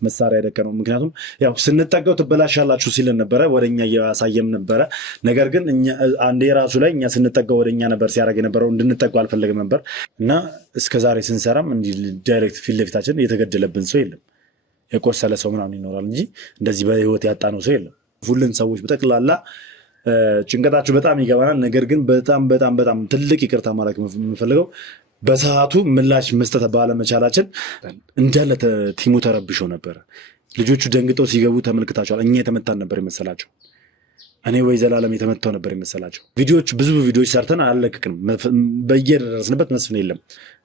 መሳሪያ ያደቀነው። ምክንያቱም ያው ስንጠጋው ትበላሻላችሁ ሲለን ነበረ፣ ወደኛ እያሳየም ነበረ። ነገር ግን አንዴ ራሱ ላይ እኛ ስንጠጋው ወደኛ ነበር ሲያደርግ የነበረው፣ እንድንጠጋው አልፈለግም ነበር እና እስከዛሬ ስንሰራም እንዲህ ዳይሬክት ፊት ለፊታችን የተገደለብን ሰው የለም። የቆሰለ ሰው ምናምን ይኖራል እንጂ እንደዚህ በህይወት ያጣነው ሰው የለም። ሁሉን ሰዎች በጠቅላላ ጭንቀታችሁ በጣም ይገባናል። ነገር ግን በጣም በጣም በጣም ትልቅ ይቅርታ ማለት የምፈልገው በሰዓቱ ምላሽ መስጠት ባለመቻላችን እንዳለ ቲሙ ተረብሾ ነበረ። ልጆቹ ደንግጠው ሲገቡ ተመልክታቸዋል። እኛ የተመታን ነበር የመሰላቸው። እኔ ወይ ዘላለም የተመታው ነበር የመሰላቸው። ብዙ ቪዲዮዎች ሰርተን አልለቀቅንም። በየደረስንበት መስፍን የለም።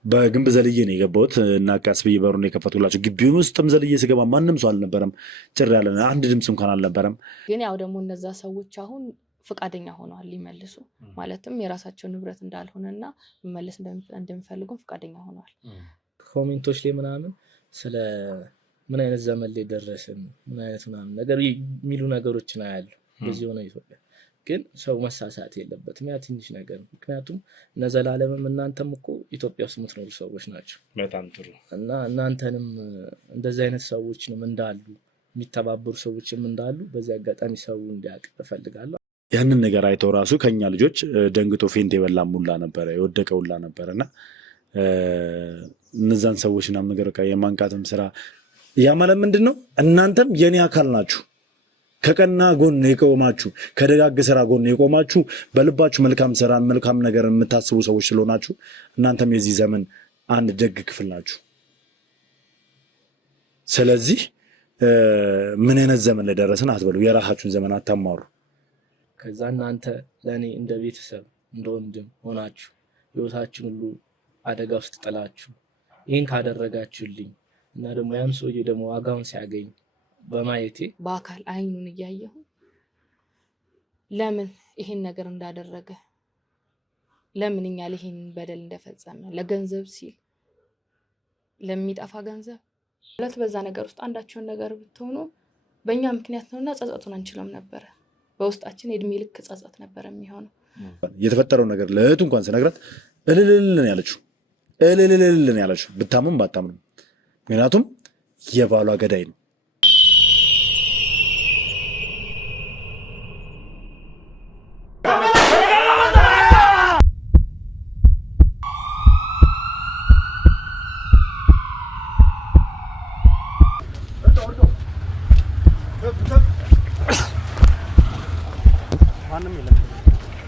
በግንብ ዘልዬ ነው የገባሁት እና ቀስ ብዬ በሩን የከፈቱላቸው። ግቢውን ውስጥም ዘልዬ ስገባ ማንም ሰው አልነበረም። ጭር ያለ አንድ ድምፅ እንኳን አልነበረም። ግን ያው ደግሞ እነዛ ሰዎች አሁን ፈቃደኛ ሆነዋል ሊመልሱ፣ ማለትም የራሳቸው ንብረት እንዳልሆነና መመለስ እንደሚፈልጉ ፈቃደኛ ሆነዋል። ኮሜንቶች ላይ ምናምን ስለ ምን አይነት ዘመን ላይ ደረስን ምን አይነት ምናምን ነገር የሚሉ ነገሮችን አያለሁ። በዚህ ሆነ ኢትዮጵያ ግን ሰው መሳሳት የለበትም። ያ ትንሽ ነገር ነው። ምክንያቱም እነ ዘላለምም እናንተም እኮ ኢትዮጵያ ውስጥ የምትኖሩ ሰዎች ናቸው። በጣም ጥሩ እና እናንተንም እንደዚህ አይነት ሰዎችንም እንዳሉ የሚተባበሩ ሰዎችም እንዳሉ በዚህ አጋጣሚ ሰው እንዲያውቅ እፈልጋለሁ። ያንን ነገር አይተው ራሱ ከኛ ልጆች ደንግጦ ፌንት የበላም ሁላ ነበረ፣ የወደቀ ሁላ ነበረና እነዛን ሰዎች ምናምን ነገር የማንቃትም ስራ ያ ማለት ምንድን ነው? እናንተም የኔ አካል ናችሁ። ከቀና ጎን የቆማችሁ ከደጋግ ስራ ጎን የቆማችሁ በልባችሁ መልካም ስራ መልካም ነገር የምታስቡ ሰዎች ስለሆናችሁ እናንተም የዚህ ዘመን አንድ ደግ ክፍል ናችሁ። ስለዚህ ምን አይነት ዘመን ላይ ደረስን አትበሉ። የራሳችሁን ዘመን አታማሩ። ከዛ እናንተ ለእኔ እንደ ቤተሰብ እንደ ወንድም ሆናችሁ ህይወታችሁን ሁሉ አደጋ ውስጥ ጥላችሁ ይህን ካደረጋችሁልኝ እና ደግሞ ያም ሰውዬ ደግሞ ዋጋውን ሲያገኝ በማየቴ በአካል አይኑን እያየሁ ለምን ይሄን ነገር እንዳደረገ ለምን እኛ ይሄን በደል እንደፈጸመ ለገንዘብ ሲል ለሚጠፋ ገንዘብ ማለት በዛ ነገር ውስጥ አንዳቸውን ነገር ብትሆኑ በእኛ ምክንያት ነውና ጸጸቱን አንችልም ነበር። በውስጣችን የእድሜ ልክ ጸጸት ነበር የሚሆነው። የተፈጠረው ነገር ለእህቱ እንኳን ስነግራት እልልልን ያለችው ብታምኑም ባታምኑም፣ ምክንያቱም የባሏ ገዳይ ነው።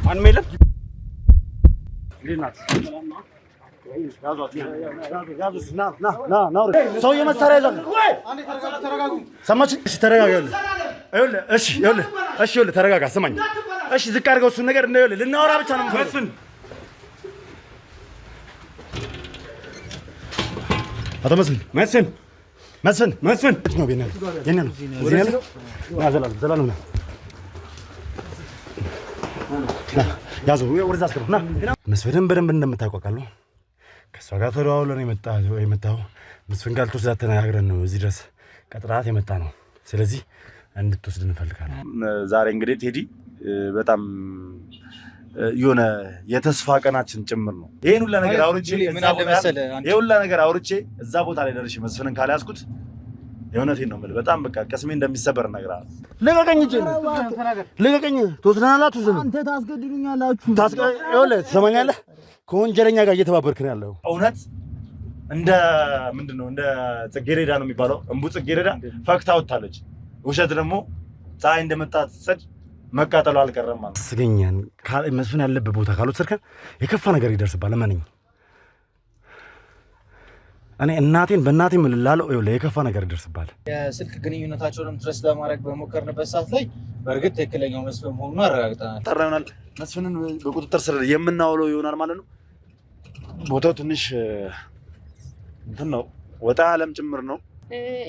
ማንም የለም። ሰውዬ መሳሪያ ይዟል። ሰማችኝ? እሺ ተረጋጋ። እሺ ተረጋጋ። ስማኝ እሺ፣ ዝቅ አድርገው እሱን ነገር እንደው ልናወራ ብቻ ነው የምፈልገው። አቶ መስፍን ነው ቤና የኔ ነው እዚህ ያለው ዘላለም ነው። ያዙ ወርዛ አስከሩ ና መስፍንን በደንብ እንደምታውቀው ከሷ ጋር ተደዋውለን የመጣው መስፍን ጋር ተወስዳ ተነጋግረን ነው እዚህ ድረስ ቀጥራት የመጣ ነው። ስለዚህ እንድትወስድ እንፈልጋለን። ዛሬ እንግዲህ ቴዲ በጣም የሆነ የተስፋ ቀናችን ጭምር ነው። ይሄን ሁላ ነገር አውርቼ እዛ ቦታ ላይ ደርሼ መስፍንን ካልያዝኩት የእውነቴን ነው የምልህ በጣም በቃ ቀስሜ እንደሚሰበር እነግርሃለሁ። ልቀቀኝ። ትወስደናላችሁ። አንተ ታስገድሉኛላችሁ። ትሰማኛለህ? ከወንጀለኛ ጋር እየተባበርክ ነው ያለው። እውነት እንደ ምንድን ነው እንደ ጽጌረዳ ነው የሚባለው። እንቡ ጽጌረዳ ፈክታ ወጣለች። ውሸት ደግሞ ፀሐይ እንደመጣት ጽድ መቃጠሉ አልቀረም ማለት ስገኛን መስፍን ያለበት ቦታ ካልወሰድከን የከፋ ነገር ይደርስባል። እመነኝ። እኔ እናቴን በእናቴ ምልላለው የከፋ ነገር ይደርስባል። የስልክ ግንኙነታቸውንም ትረስ ለማድረግ በሞከርንበት ሰዓት ላይ በእርግጥ ትክክለኛው መስፍን መሆኑን አረጋግጠናል። ጠራናል። መስፍንን በቁጥጥር ስር የምናውለው ይሆናል ማለት ነው። ቦታው ትንሽ እንትን ነው፣ ወጣ ያለም ጭምር ነው።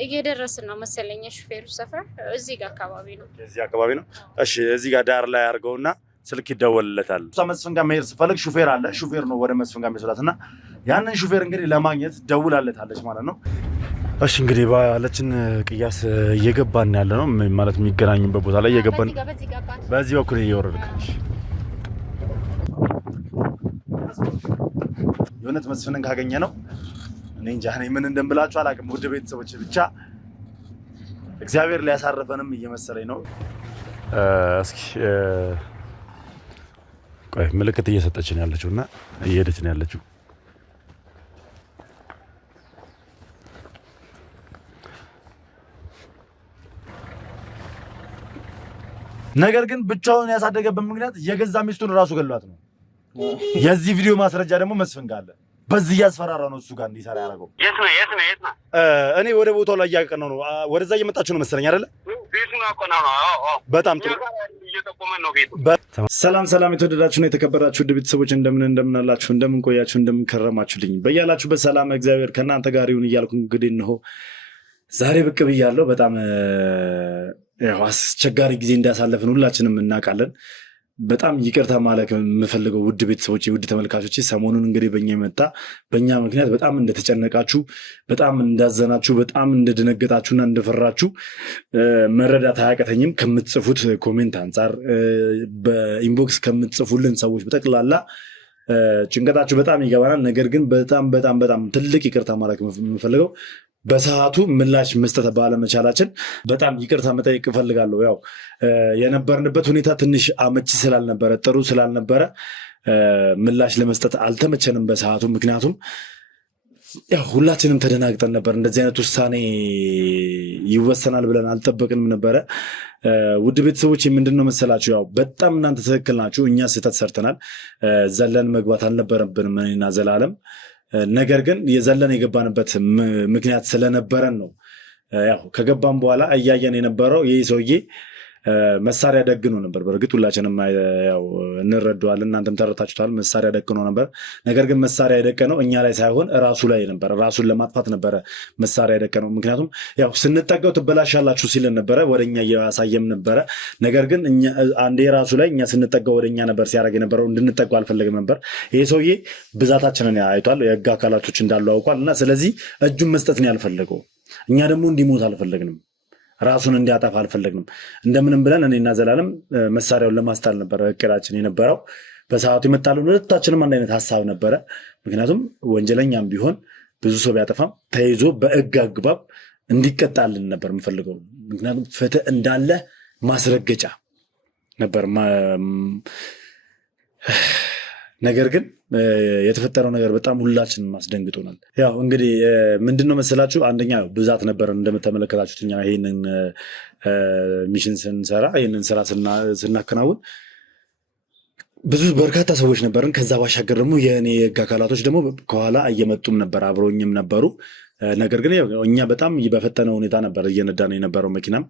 እየደረስን ነው መሰለኝ። ሹፌሩ ሰፈር እዚህ ጋር አካባቢ ነው። እዚህ አካባቢ ነው። እሺ፣ እዚህ ጋር ዳር ላይ አድርገውና ስልክ ይደወልለታል። እሷ መስፍን ጋር መሄድ ስትፈልግ ሹፌር አለ። ሹፌር ነው ወደ መስፍን ጋር የሚወስዳትና ያንን ሹፌር እንግዲህ ለማግኘት ደውላለታለች ማለት ነው። እሺ፣ እንግዲህ ባለችን ቅያስ እየገባን ያለ ነው ማለት የሚገናኙበት ቦታ ላይ እየገባን በዚህ በኩል እየወረድክ የእውነት መስፍንን ካገኘ ነው እኔ እንጃ ምን እንደምላችሁ አላውቅም። ውድ ቤተሰቦች ብቻ እግዚአብሔር ሊያሳርፈንም እየመሰለኝ ነው። እስኪ ቆይ ምልክት እየሰጠች ነው ያለችው እና እየሄደች ነው ያለችው። ነገር ግን ብቻውን ያሳደገበት ምክንያት የገዛ ሚስቱን ራሱ ገሏት ነው። የዚህ ቪዲዮ ማስረጃ ደግሞ መስፍን ጋር አለ። በዚህ እያስፈራራ ነው እሱ ጋር እንዲሰራ ያደረገው። የት ነው? እኔ ወደ ቦታው ላይ እያቀነው ነው። ወደዛ እየመጣችሁ ነው መሰለኝ አይደለ? በጣም ጥሩ። ሰላም የተወደዳችሁና የተከበራችሁ ውድ ቤተሰቦች እንደምን አላችሁ? እንደምን ቆያችሁ? እንደምን ከረማችሁልኝ? በያላችሁበት ሰላም እግዚአብሔር ከእናንተ ጋር ይሁን እያልኩ እንግዲህ እነሆ ዛሬ ብቅ ብያለሁ። በጣም አስቸጋሪ ጊዜ እንዳሳለፍን ሁላችንም እናውቃለን። በጣም ይቅርታ ማለት የምፈልገው ውድ ቤተሰቦች፣ ውድ ተመልካቾች ሰሞኑን እንግዲህ በእኛ ምክንያት በጣም እንደተጨነቃችሁ፣ በጣም እንዳዘናችሁ፣ በጣም እንደደነገጣችሁና እንደፈራችሁ መረዳት አያቀተኝም። ከምትጽፉት ኮሜንት አንጻር በኢንቦክስ ከምትጽፉልን ሰዎች በጠቅላላ ጭንቀታችሁ በጣም ይገባናል። ነገር ግን በጣም ትልቅ ይቅርታ ማለት የምፈልገው በሰዓቱ ምላሽ መስጠት ባለመቻላችን በጣም ይቅርታ መጠየቅ እፈልጋለሁ። ያው የነበርንበት ሁኔታ ትንሽ አመቺ ስላልነበረ፣ ጥሩ ስላልነበረ ምላሽ ለመስጠት አልተመቸንም በሰዓቱ። ምክንያቱም ያው ሁላችንም ተደናግጠን ነበር። እንደዚህ አይነት ውሳኔ ይወሰናል ብለን አልጠበቅንም ነበረ። ውድ ቤተሰቦች ምንድን ነው መሰላችሁ፣ ያው በጣም እናንተ ትክክል ናችሁ። እኛ ስህተት ሰርተናል። ዘለን መግባት አልነበረብንም እኔና ዘላለም። ነገር ግን የዘለን የገባንበት ምክንያት ስለነበረን ነው። ያው ከገባን በኋላ እያየን የነበረው ይህ ሰውዬ መሳሪያ ደግኖ ነበር። በእርግጥ ሁላችንም ያው እንረዳዋለን፣ እናንተም ተረታችሁታል። መሳሪያ ደግኖ ነበር። ነገር ግን መሳሪያ የደቀነው እኛ ላይ ሳይሆን ራሱ ላይ ነበር። ራሱን ለማጥፋት ነበረ መሳሪያ የደቀነው። ምክንያቱም ያው ስንጠጋው ትበላሻላችሁ ሲለን ነበረ፣ ወደኛ እያሳየም ነበረ። ነገር ግን አንዴ ራሱ ላይ እኛ ስንጠጋው ወደኛ ነበር ሲያደርግ የነበረው። እንድንጠጋው አልፈለግም ነበር። ይሄ ሰውዬ ብዛታችንን አይቷል፣ የህግ አካላቶች እንዳሉ አውቋል። እና ስለዚህ እጁን መስጠት ነው ያልፈለገው። እኛ ደግሞ እንዲሞት አልፈለግንም፣ ራሱን እንዲያጠፋ አልፈለግንም። እንደምንም ብለን እኔና ዘላለም መሳሪያውን ለማስጣል ነበረ እቅዳችን የነበረው። በሰዓቱ የመጣልን ሁለታችንም አንድ አይነት ሀሳብ ነበረ። ምክንያቱም ወንጀለኛም ቢሆን ብዙ ሰው ቢያጠፋም ተይዞ በህግ አግባብ እንዲቀጣልን ነበር የምፈልገው። ምክንያቱም ፍትህ እንዳለ ማስረገጫ ነበር። ነገር ግን የተፈጠረው ነገር በጣም ሁላችንም አስደንግጦናል። ያው እንግዲህ ምንድነው መሰላችሁ፣ አንደኛ ብዛት ነበር እንደምተመለከታችሁት። እኛ ይህንን ሚሽን ስንሰራ፣ ይህንን ስራ ስናከናውን ብዙ በርካታ ሰዎች ነበርን። ከዛ ባሻገር ደግሞ የእኔ የህግ አካላቶች ደግሞ ከኋላ እየመጡም ነበር፣ አብረውኝም ነበሩ። ነገር ግን እኛ በጣም በፈጠነ ሁኔታ ነበር እየነዳ ነው የነበረው። መኪናም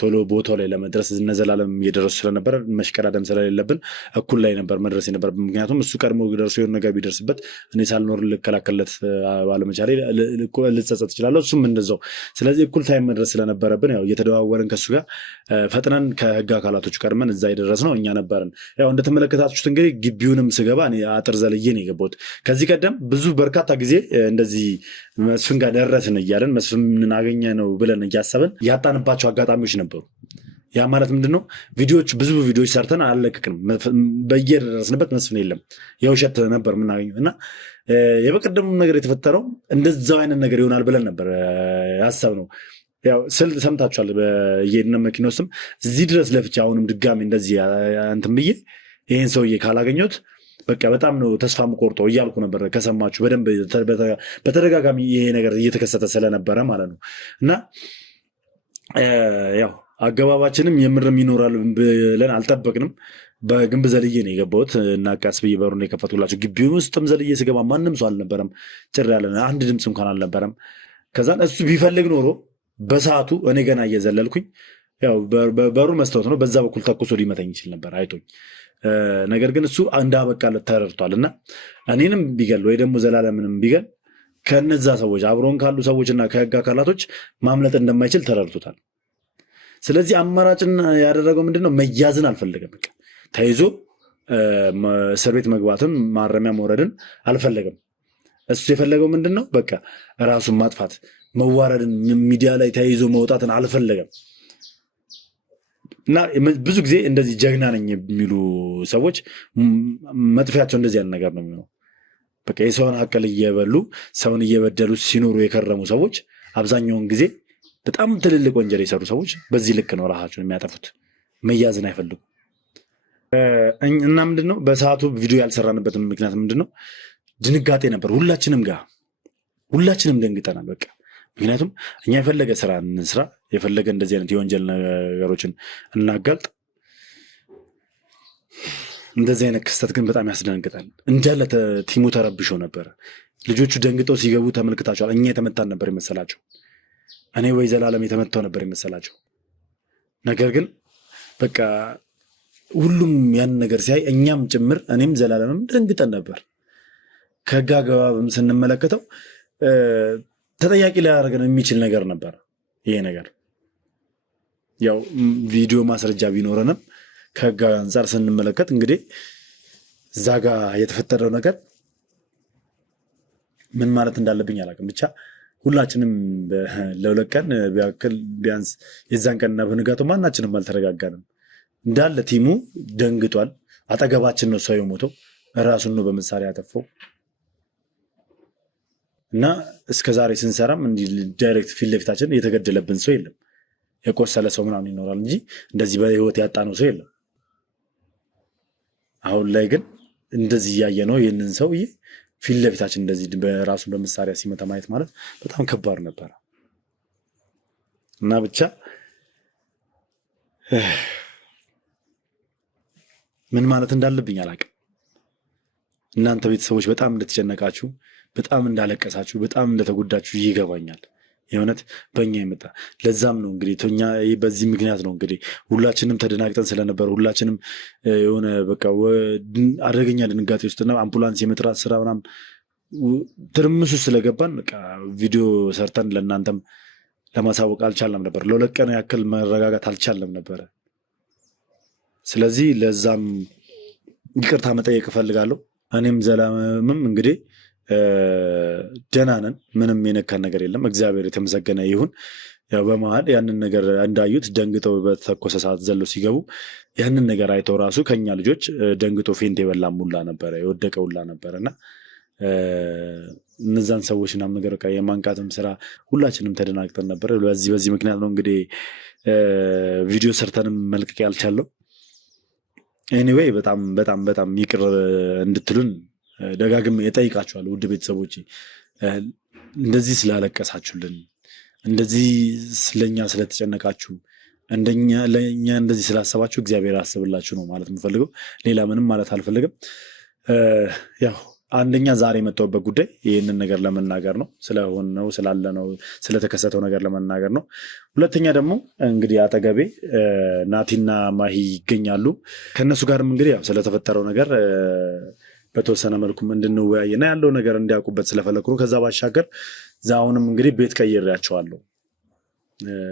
ቶሎ ቦታው ላይ ለመድረስ እነዘላለም እየደረሱ ስለነበር መሽቀዳደም ስለሌለብን እኩል ላይ ነበር መድረስ የነበር። ምክንያቱም እሱ ቀድሞ ደርሶ የሆነ ነገር ቢደርስበት እኔ ሳልኖር ልከላከለት ባለመቻሌ ልጸጸት እችላለሁ፣ እሱም እንደዛው። ስለዚህ እኩል ታይም መድረስ ስለነበረብን ያው እየተደዋወርን ከሱ ጋር ፈጥነን ከህግ አካላቶች ቀድመን እዛ የደረስ ነው እኛ ነበርን። ያው እንደተመለከታችሁት እንግዲህ ግቢውንም ስገባ እኔ አጥር ዘልዬ ነው የገባሁት። ከዚህ ቀደም ብዙ በርካታ ጊዜ እንደዚህ መስፍን ጋር ደረስን እያለን መስፍንን አገኘ ነው ብለን እያሰብን ያጣንባቸው አጋጣሚዎች ነበሩ። ያ ማለት ምንድነው? ብዙ ቪዲዮዎች ሰርተን አልለቀቅንም። በየደረስንበት መስፍን የለም፣ የውሸት ነበር የምናገኘው። እና የበቀደሙ ነገር የተፈጠረው እንደዛው አይነት ነገር ይሆናል ብለን ነበር ያሰብነው። ያው ሰምታችኋል። በየድነ መኪና ውስጥም እዚህ ድረስ ለፍቼ አሁንም ድጋሚ እንደዚህ እንትን ብዬ ይህን ሰውዬ ካላገኘሁት በቃ በጣም ነው ተስፋ የምቆርጠው እያልኩ ነበር። ከሰማችሁ በደንብ በተደጋጋሚ ይሄ ነገር እየተከሰተ ስለነበረ ማለት ነው። እና ያው አገባባችንም የምርም ይኖራል ብለን አልጠበቅንም። በግንብ ዘልዬ ነው የገባሁት እና ቀስ ብዬ በሩን የከፈቱላቸው። ግቢ ውስጥም ዘልዬ ስገባ ማንም ሰው አልነበረም፣ ጭር ያለ አንድ ድምፅ እንኳን አልነበረም። ከዛን እሱ ቢፈልግ ኖሮ በሰዓቱ እኔ ገና እየዘለልኩኝ፣ ያው በሩ መስታወት ነው፣ በዛ በኩል ተኩሶ ሊመታኝ ይችል ነበር አይቶኝ። ነገር ግን እሱ እንዳበቃለት ተረድቷል። እና እኔንም ቢገል ወይ ደግሞ ዘላለምንም ቢገል ከነዛ ሰዎች አብሮን ካሉ ሰዎችና ከህግ አካላቶች ማምለጥ እንደማይችል ተረድቶታል። ስለዚህ አማራጭን ያደረገው ምንድነው? መያዝን አልፈለገም። በቃ ተይዞ እስር ቤት መግባትን፣ ማረሚያ መውረድን አልፈለገም። እሱ የፈለገው ምንድነው? በቃ ራሱን ማጥፋት፣ መዋረድን፣ ሚዲያ ላይ ተይዞ መውጣትን አልፈለገም። እና ብዙ ጊዜ እንደዚህ ጀግና ነኝ የሚሉ ሰዎች መጥፊያቸው እንደዚህ ያለ ነገር ነው የሚሆነው። በቃ የሰውን አቅል እየበሉ ሰውን እየበደሉ ሲኖሩ የከረሙ ሰዎች አብዛኛውን ጊዜ በጣም ትልልቅ ወንጀል የሰሩ ሰዎች በዚህ ልክ ነው ራሳቸውን የሚያጠፉት። መያዝን አይፈልጉም። እና ምንድነው በሰዓቱ ቪዲዮ ያልሰራንበትን ምክንያት ምንድነው? ድንጋጤ ነበር ሁላችንም ጋር፣ ሁላችንም ደንግጠናል። በቃ ምክንያቱም እኛ የፈለገ ስራ እንስራ፣ የፈለገ እንደዚህ አይነት የወንጀል ነገሮችን እናጋልጥ፣ እንደዚህ አይነት ክስተት ግን በጣም ያስደነግጣል። እንዳለ ቲሙ ተረብሾ ነበረ። ልጆቹ ደንግጠው ሲገቡ ተመልክታቸዋል። እኛ የተመታን ነበር የመሰላቸው፣ እኔ ወይ ዘላለም የተመታው ነበር የመሰላቸው። ነገር ግን በቃ ሁሉም ያን ነገር ሲያይ እኛም ጭምር እኔም ዘላለምም ደንግጠን ነበር። ከህግ አግባብም ስንመለከተው ተጠያቂ ሊያደርገን የሚችል ነገር ነበር ይሄ ነገር። ያው ቪዲዮ ማስረጃ ቢኖረንም ከህግ አንጻር ስንመለከት እንግዲህ እዛ ጋ የተፈጠረው ነገር ምን ማለት እንዳለብኝ አላውቅም። ብቻ ሁላችንም ለሁለት ቀን ቢያንስ የዛን ቀንና በንጋቱ ማናችንም አልተረጋጋንም። እንዳለ ቲሙ ደንግጧል። አጠገባችን ነው ሰው የሞተው፣ ራሱን ነው በመሳሪያ ያጠፋው። እና እስከ ዛሬ ስንሰራም እንዲህ ዳይሬክት ፊት ለፊታችን የተገደለብን ሰው የለም። የቆሰለ ሰው ምናምን ይኖራል እንጂ እንደዚህ በህይወት ያጣነው ሰው የለም። አሁን ላይ ግን እንደዚህ እያየ ነው ይህንን ሰውዬ ፊት ለፊታችን እንደዚህ በራሱን በመሳሪያ ሲመታ ማየት ማለት በጣም ከባድ ነበረ። እና ብቻ ምን ማለት እንዳለብኝ አላውቅም። እናንተ ቤተሰቦች በጣም እንደተጨነቃችሁ፣ በጣም እንዳለቀሳችሁ፣ በጣም እንደተጎዳችሁ ይገባኛል። የእውነት በእኛ የመጣ ለዛም ነው እንግዲህ እኛ በዚህ ምክንያት ነው እንግዲህ ሁላችንም ተደናግጠን ስለነበረ ሁላችንም የሆነ በቃ አደገኛ ድንጋጤ ውስጥና አምቡላንስ የመጥራት ስራ ምናምን ትርምሱ ስለገባን በቃ ቪዲዮ ሰርተን ለእናንተም ለማሳወቅ አልቻለም ነበር። ለሁለት ቀን ያክል መረጋጋት አልቻለም ነበረ። ስለዚህ ለዛም ይቅርታ መጠየቅ እፈልጋለሁ። እኔም ዘላለምም እንግዲህ ደህና ነን። ምንም የነካን ነገር የለም። እግዚአብሔር የተመሰገነ ይሁን። ያው በመሀል ያንን ነገር እንዳዩት ደንግጠው በተኮሰ ሰዓት ዘለው ሲገቡ ያንን ነገር አይተው ራሱ ከኛ ልጆች ደንግጦ ፌንት የበላም ሁላ ነበረ፣ የወደቀ ሁላ ነበረ እና እነዛን ሰዎች ምናምን ነገር በቃ የማንቃትም ስራ ሁላችንም ተደናግጠን ነበር። በዚህ ምክንያት ነው እንግዲህ ቪዲዮ ሰርተንም መልቀቅ ያልቻለው። ኤኒዌይ በጣም በጣም በጣም ይቅር እንድትሉን ደጋግሜ እጠይቃችኋለሁ ውድ ቤተሰቦች። እንደዚህ ስላለቀሳችሁልን፣ እንደዚህ ስለኛ ስለተጨነቃችሁ፣ ለእኛ እንደዚህ ስላሰባችሁ እግዚአብሔር አስብላችሁ ነው ማለት የምፈልገው። ሌላ ምንም ማለት አልፈልግም። ያው አንደኛ ዛሬ የመጣሁበት ጉዳይ ይህንን ነገር ለመናገር ነው፣ ስለሆነው ስላለነው ስለተከሰተው ነገር ለመናገር ነው። ሁለተኛ ደግሞ እንግዲህ አጠገቤ ናቲና ማሂ ይገኛሉ። ከእነሱ ጋርም እንግዲህ ያው ስለተፈጠረው ነገር በተወሰነ መልኩም እንድንወያይና ያለው ነገር እንዲያውቁበት ስለፈለኩ ነው። ከዛ ባሻገር ዛሁንም እንግዲህ ቤት ቀይሬያቸዋለሁ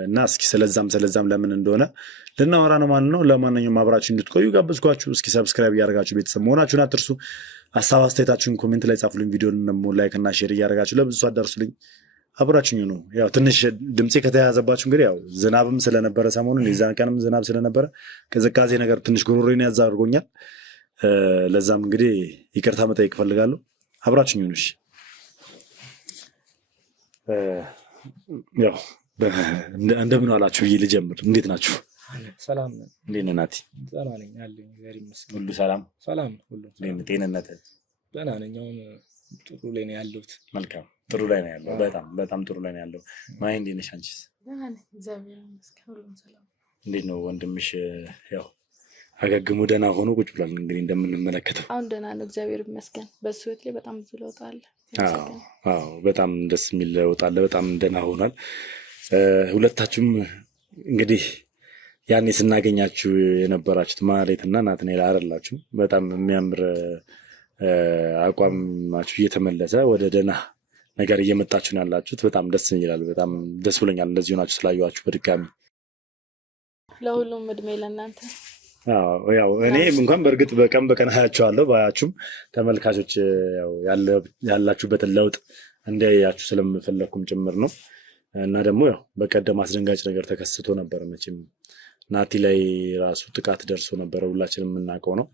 እና እስኪ ስለዛም ለምን እንደሆነ ልናወራ ነው ማለት ነው። ለማንኛውም አብራችሁ እንድትቆዩ ጋብዝኳችሁ። እስኪ ሰብስክራይብ እያደረጋችሁ ቤተሰብ መሆናችሁን አትርሱ። ሀሳብ አስተያየታችሁን ኮሜንት ላይ ጻፉልኝ። ቪዲዮን ደግሞ ላይክ እና ሼር እያደረጋችሁ ለብዙ አዳርሱልኝ። አብራችሁኝ ነው። ያው ትንሽ ድምፄ ከተያያዘባችሁ እንግዲህ ያው ዝናብም ስለነበረ ሰሞኑን የዛን ቀንም ዝናብ ስለነበረ ቅዝቃዜ ነገር ትንሽ ጉሮሮዬን ያዝ አድርጎኛል። ለዛም እንግዲህ ይቅርታ መጠየቅ እፈልጋለሁ። አብራችሁኝ ነው። እሺ ያው እንደምን አላችሁ ብዬ ልጀምር። እንዴት ናችሁ? ሰላም ነን። እንዴት ነህ ናቲ? ደህና ነኝ አለኝ። እግዚአብሔር ይመስገን። ሁሉ ሰላም? ሰላም ሁሉ ሰላም። ጤንነት? ደህና ነኝ። አሁን ጥሩ ላይ ነው ያለሁት። መልካም ጥሩ ላይ ነው ያለው። በጣም ጥሩ ላይ ነው ያለው። ማይ እንዴት ነሽ አንቺስ? ደህና ነኝ እግዚአብሔር ይመስገን። ሁሉም ሰላም። እንዴት ነው ወንድምሽ? ያው አገግሞ ደህና ሆኖ ቁጭ ብሏል። እንግዲህ እንደምንመለከተው አሁን ደህና ነው እግዚአብሔር ይመስገን። በሱ ህይወት ላይ በጣም ብዙ ለውጥ አለ። አዎ በጣም ደስ የሚል ለውጥ አለ። በጣም ደህና ሆኗል። ሁለታችሁም እንግዲህ ያኔ ስናገኛችሁ የነበራችሁት ማህሌትና ናትናኤል አይደላችሁ? በጣም የሚያምር አቋማችሁ እየተመለሰ ወደ ደህና ነገር እየመጣችሁ ነው ያላችሁት። በጣም ደስ ይላል። በጣም ደስ ብሎኛል እንደዚህ ሆናችሁ ስላየኋችሁ በድጋሚ። ለሁሉም እድሜ ለእናንተ። ያው እኔ እንኳን በእርግጥ በቀን አያችኋለሁ። ባያችሁም ተመልካቾች ያላችሁበትን ለውጥ እንዲያያችሁ ስለምፈለኩም ጭምር ነው። እና ደግሞ ያው በቀደም አስደንጋጭ ነገር ተከስቶ ነበር። መቼም ናቲ ላይ ራሱ ጥቃት ደርሶ ነበረ፣ ሁላችንም የምናውቀው ነው።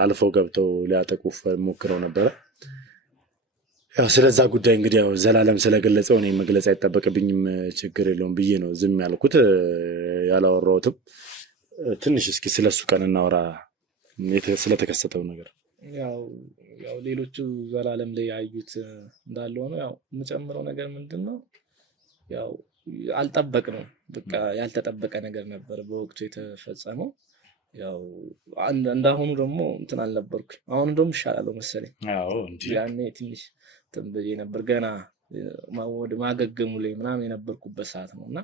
አልፈው ገብተው ሊያጠቁ ሞክረው ነበረ። ያው ስለዛ ጉዳይ እንግዲህ ያው ዘላለም ስለገለጸው እኔ መግለጽ አይጠበቅብኝም ችግር የለውም ብዬ ነው ዝም ያልኩት ያላወራሁትም። ትንሽ እስኪ ስለሱ ቀን እናወራ ስለተከሰተው ነገር። ያው ሌሎቹ ዘላለም ላይ ያዩት እንዳለ ሆኖ ያው የምጨምረው ነገር ምንድነው ያው አልጠበቅነው በቃ ያልተጠበቀ ነገር ነበር በወቅቱ የተፈጸመው። ያው እንዳሁኑ ደግሞ እንትን አልነበርኩ። አሁን ደግሞ ይሻላል መሰለኝ። አዎ እንጂ ያኔ ትንሽ ተንበዬ ነበር ገና ወደ ማገገሙ ላይ ምናምን የነበርኩበት ሰዓት ነውና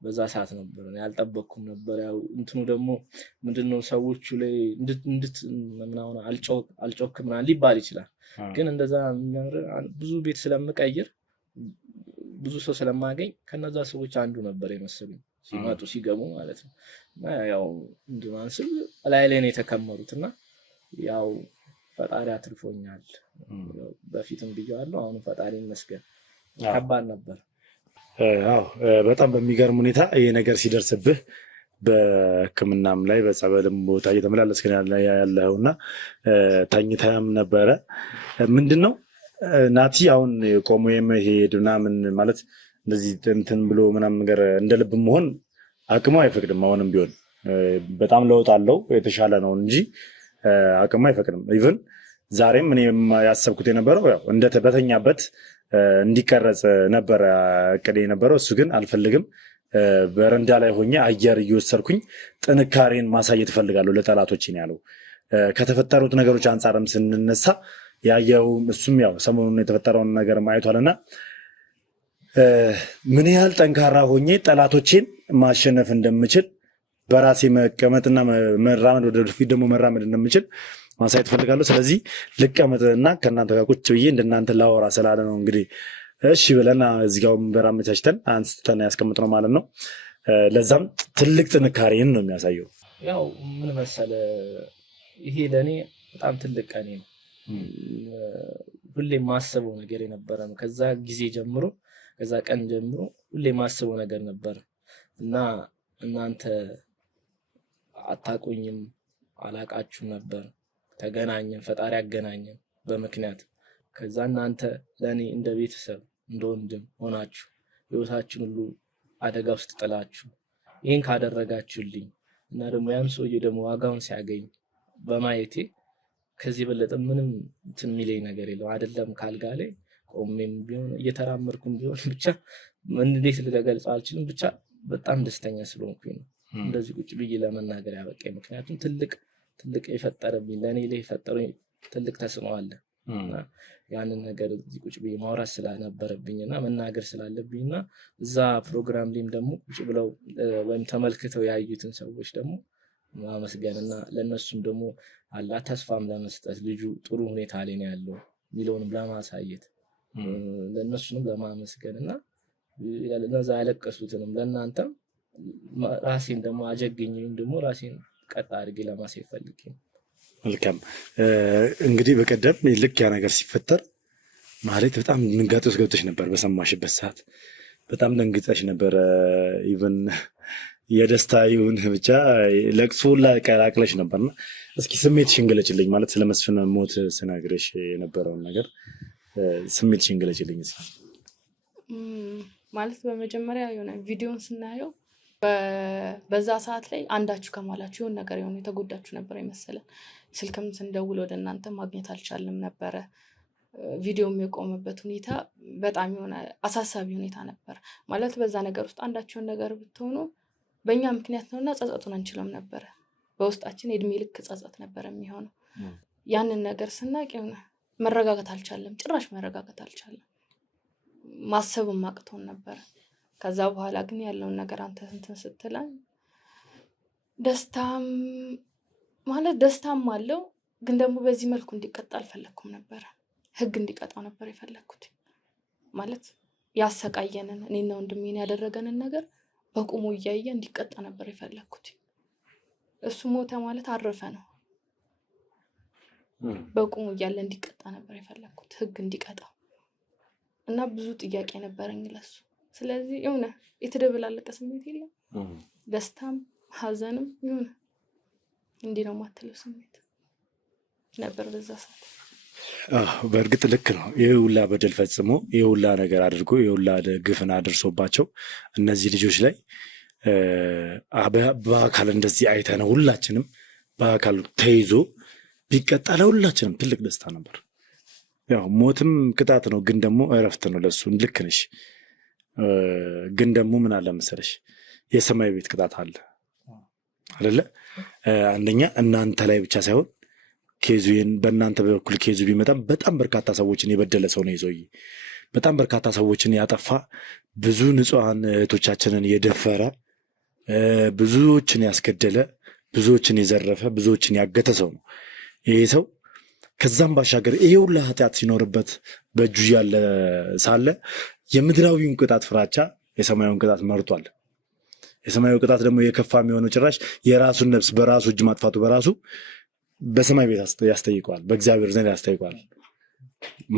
በዛ ሰዓት ነበር ያልጠበቅኩም ነበር። ያው እንትኑ ደግሞ ምንድነው ሰዎቹ ላይ ምናምን አልጮክ ምናምን ሊባል ይችላል። ግን እንደዛ ብዙ ቤት ስለምቀይር ብዙ ሰው ስለማገኝ ከነዛ ሰዎች አንዱ ነበር የመሰለኝ ሲመጡ ሲገቡ ማለት ነው። እና ያው እንደማን ስል ላይ ነው የተከመሩትና ያው ፈጣሪ አትርፎኛል። በፊትም ብያለሁ አሁን ፈጣሪ ይመስገን። ከባድ ነበር። አዎ በጣም በሚገርም ሁኔታ ይሄ ነገር ሲደርስብህ በሕክምናም ላይ በጸበልም ቦታ እየተመላለስክ ያለውና ተኝተህም ነበረ። ምንድነው ናቲ አሁን ቆሞ የመሄድ ምናምን ማለት እንደዚህ እንትን ብሎ ምናምን ነገር እንደ ልብ መሆን አቅሙ አይፈቅድም። አሁንም ቢሆን በጣም ለውጥ አለው የተሻለ ነው እንጂ አቅሙ አይፈቅድም። ኢቭን ዛሬም እኔ ያሰብኩት የነበረው ያው በተኛበት እንዲቀረጽ ነበር እቅዴ የነበረው። እሱ ግን አልፈልግም በረንዳ ላይ ሆኜ አየር እየወሰድኩኝ ጥንካሬን ማሳየት እፈልጋለሁ ለጠላቶቼ ነው ያለው። ከተፈጠሩት ነገሮች አንጻርም ስንነሳ ያየው እሱም ያው ሰሞኑን የተፈጠረውን ነገር ማየቷልና ምን ያህል ጠንካራ ሆኜ ጠላቶቼን ማሸነፍ እንደምችል በራሴ መቀመጥና መራመድ ወደፊት ደግሞ መራመድ እንደምችል ማሳየት ፈልጋለሁ። ስለዚህ ልቀመጥና ከእናንተ ጋር ቁጭ ብዬ እንደናንተ ላወራ ስላለ ነው እንግዲህ እሺ ብለን እዚህ ጋር ወንበር አመቻችተን አንስተን ያስቀምጥነው ማለት ነው። ለዛም ትልቅ ጥንካሬን ነው የሚያሳየው። ያው ምን መሰለ ይሄ ለኔ በጣም ትልቅ ቀኔ ነው። ሁሌ ማሰበው ነገር የነበረ ነው። ከዛ ጊዜ ጀምሮ ከዛ ቀን ጀምሮ ሁሌ ማሰበው ነገር ነበር እና እናንተ አታቆኝም አላቃችሁም ነበር። ተገናኘን፣ ፈጣሪ አገናኘን በምክንያት። ከዛ እናንተ ለኔ እንደ ቤተሰብ እንደ ወንድም ሆናችሁ ህይወታችሁን ሁሉ አደጋ ውስጥ ጥላችሁ ይሄን ካደረጋችሁልኝ እና ደግሞ ያን ሰውዬ ደግሞ ዋጋውን ሲያገኝ በማየቴ ከዚህ በለጠ ምንም እንትን የሚለኝ ነገር የለው። አይደለም ካልጋ ላይ ቆሜም ቢሆን እየተራመድኩም ቢሆን ብቻ እንዴት ልገልጸው አልችልም። ብቻ በጣም ደስተኛ ስለሆንኩኝ ነው እንደዚህ ቁጭ ብዬ ለመናገር ያበቃኝ። ምክንያቱም ትልቅ የፈጠረብኝ ለኔ ላይ የፈጠረኝ ትልቅ ተጽዕኖ አለ እና ያንን ነገር እዚህ ቁጭ ብዬ ማውራት ስለነበረብኝና መናገር ስላለብኝና እዛ ፕሮግራም ላይም ደግሞ ቁጭ ብለው ወይም ተመልክተው ያዩትን ሰዎች ደግሞ ማመስገንና ለነሱም ደግሞ አላ ተስፋም ለመስጠት ልጁ ጥሩ ሁኔታ ላይ ነው ያለው ሚሊዮንም ለማሳየት ለነሱንም ለማመስገንና ለነዛ ያለቀሱትንም ለእናንተም ራሴን ደግሞ አጀግኝም ደግሞ ራሴን ቀጥ አድርጌ ለማሳየት ፈልጌ። መልካም እንግዲህ በቀደም ልክ ያ ነገር ሲፈጠር ማለት በጣም ድንጋጤ ውስጥ ገብተሽ ነበር። በሰማሽበት ሰዓት በጣም ደንግጠሽ ነበር። ኢቭን የደስታ ይሁን ብቻ ለቅሶ ላይ ቀላቅለሽ ነበርና እስኪ ስሜትሽን ገለጭልኝ። ማለት ስለመስፍን ሞት ስነግርሽ የነበረውን ነገር ስሜትሽን ገለጭልኝ እስኪ። ማለት በመጀመሪያ የሆነ ቪዲዮን ስናየው በዛ ሰዓት ላይ አንዳችሁ ከማላችሁ የሆነ ነገር የሆነ የተጎዳችሁ ነበር የመሰለን። ስልክም ስንደውል ወደ እናንተ ማግኘት አልቻልንም ነበረ። ቪዲዮም የቆመበት ሁኔታ በጣም የሆነ አሳሳቢ ሁኔታ ነበር። ማለት በዛ ነገር ውስጥ አንዳችሁን ነገር ብትሆኑ በእኛ ምክንያት ነውና ጸጸቱን አንችልም ነበረ። በውስጣችን የእድሜ ልክ ጸጸት ነበር የሚሆነው። ያንን ነገር ስናቅ የሆነ መረጋጋት አልቻለም፣ ጭራሽ መረጋጋት አልቻለም። ማሰብም አቅቶን ነበረ። ከዛ በኋላ ግን ያለውን ነገር አንተ እንትን ስትላኝ ደስታም አለው። ግን ደግሞ በዚህ መልኩ እንዲቀጣ አልፈለኩም ነበረ። ህግ እንዲቀጣው ነበር የፈለኩት። ማለት ያሰቃየንን እኔና ወንድሜን ያደረገንን ነገር በቁሙ እያየ እንዲቀጣ ነበር የፈለኩት። እሱ ሞተ ማለት አረፈ ነው። በቁሙ እያለ እንዲቀጣ ነበር የፈለኩት፣ ህግ እንዲቀጣው እና ብዙ ጥያቄ ነበረኝ ለሱ። ስለዚህ የሆነ የተደበላለቀ ስሜት የለም፣ ደስታም ሀዘንም የሆነ እንዲህ ነው የማትለው ስሜት ነበር በዛ ሰዓት። በእርግጥ ልክ ነው። ይህ ሁላ በደል ፈጽሞ ይህ ሁላ ነገር አድርጎ ይህ ሁላ ግፍን አድርሶባቸው እነዚህ ልጆች ላይ በአካል እንደዚህ አይተነው ሁላችንም በአካል ተይዞ ቢቀጣ ለሁላችንም ትልቅ ደስታ ነበር። ያው ሞትም ቅጣት ነው፣ ግን ደግሞ እረፍት ነው ለሱ። ልክ ነሽ። ግን ደግሞ ምን አለ መሰለሽ የሰማይ ቤት ቅጣት አለ አይደለ? አንደኛ እናንተ ላይ ብቻ ሳይሆን ኬዙን በእናንተ በኩል ኬዙ ቢመጣም በጣም በርካታ ሰዎችን የበደለ ሰው ነው ይዞይ በጣም በርካታ ሰዎችን ያጠፋ ብዙ ንጹሐን እህቶቻችንን የደፈረ ብዙዎችን ያስገደለ ብዙዎችን የዘረፈ ብዙዎችን ያገተ ሰው ነው ይሄ ሰው። ከዛም ባሻገር ይሄ ሁሉ ኃጢአት ሲኖርበት በእጁ ያለ ሳለ የምድራዊውን ቅጣት ፍራቻ የሰማያዊውን ቅጣት መርጧል። የሰማያዊ ቅጣት ደግሞ የከፋ የሚሆነው ጭራሽ የራሱን ነፍስ በራሱ እጅ ማጥፋቱ በራሱ በሰማይ ቤት ያስጠይቀዋል፣ በእግዚአብሔር ዘንድ ያስጠይቀዋል።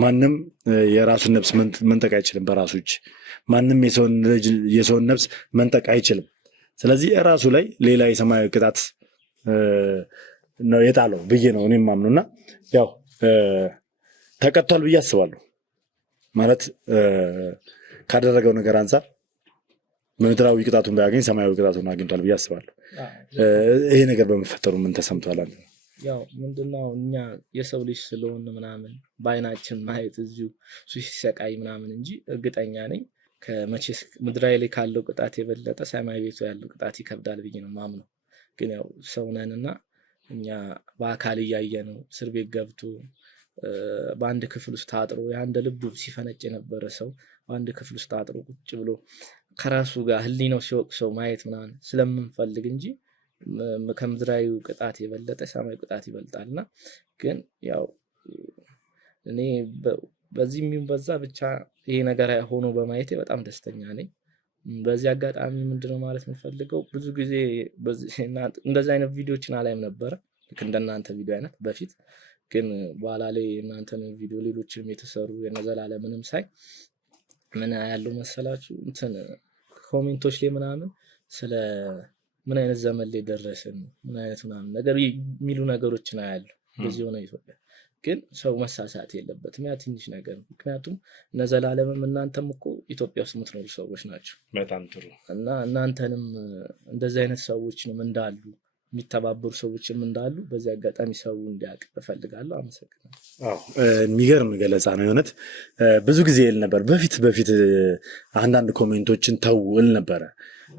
ማንም የራሱን ነፍስ መንጠቅ አይችልም በራሱ እጅ። ማንም የሰውን ነፍስ መንጠቅ አይችልም። ስለዚህ ራሱ ላይ ሌላ የሰማያዊ ቅጣት ነው የጣለው ብዬ ነው እኔም ማምኑና ያው ተቀጥቷል ብዬ አስባለሁ። ማለት ካደረገው ነገር አንጻር ምድራዊ ቅጣቱን ባያገኝ ሰማያዊ ቅጣቱን አግኝቷል ብዬ አስባለሁ። ይሄ ነገር በመፈጠሩ ምን ተሰምቷል? ያው ምንድነው እኛ የሰው ልጅ ስለሆነ ምናምን በአይናችን ማየት እዚሁ ሲሰቃይ ምናምን እንጂ እርግጠኛ ነኝ ከመቼስ ምድራዊ ላይ ካለው ቅጣት የበለጠ ሰማይ ቤቱ ያለው ቅጣት ይከብዳል ብዬ ነው ማምነው። ግን ያው ሰው ነንና እኛ በአካል እያየ ነው እስር ቤት ገብቶ በአንድ ክፍል ውስጥ ታጥሮ የአንድ ልብ ሲፈነጭ የነበረ ሰው በአንድ ክፍል ውስጥ ታጥሮ ቁጭ ብሎ ከራሱ ጋር ህሊናው ሲወቅሰው ማየት ምናምን ስለምንፈልግ እንጂ ከምድራዊ ቅጣት የበለጠ ሰማይ ቅጣት ይበልጣልና ግን ያው እኔ በዚህ የሚሆን በዛ ብቻ ይሄ ነገር ሆኖ በማየቴ በጣም ደስተኛ ነኝ። በዚህ አጋጣሚ ምንድነው ማለት የምፈልገው ብዙ ጊዜ እንደዚህ አይነት ቪዲዮዎችን አላይም ነበረ ልክ እንደናንተ ቪዲዮ አይነት በፊት። ግን በኋላ ላይ እናንተን ቪዲዮ ሌሎችንም የተሰሩ የነዘላለምንም ሳይ ምን ያለው መሰላችሁ እንትን ኮሜንቶች ላይ ምናምን ስለ ምን አይነት ዘመን ላይ ደረስን ምን አይነት ምናምን ነገር የሚሉ ነገሮችን አያለሁ በዚህ ሆነ ኢትዮጵያ። ግን ሰው መሳሳት የለበትም፣ ያ ትንሽ ነገር። ምክንያቱም ነዘላለምም እናንተም እኮ ኢትዮጵያ ውስጥ የምትኖሩ ሰዎች ናቸው። በጣም ጥሩ። እና እናንተንም እንደዚህ አይነት ሰዎችንም እንዳሉ የሚተባበሩ ሰዎችም እንዳሉ በዚህ አጋጣሚ ሰው እንዲያውቅ እፈልጋለሁ። አመሰግናለሁ። የሚገርም ገለጻ ነው የሆነት። ብዙ ጊዜ እል ነበር በፊት አንዳንድ ኮሜንቶችን ተው እል ነበረ።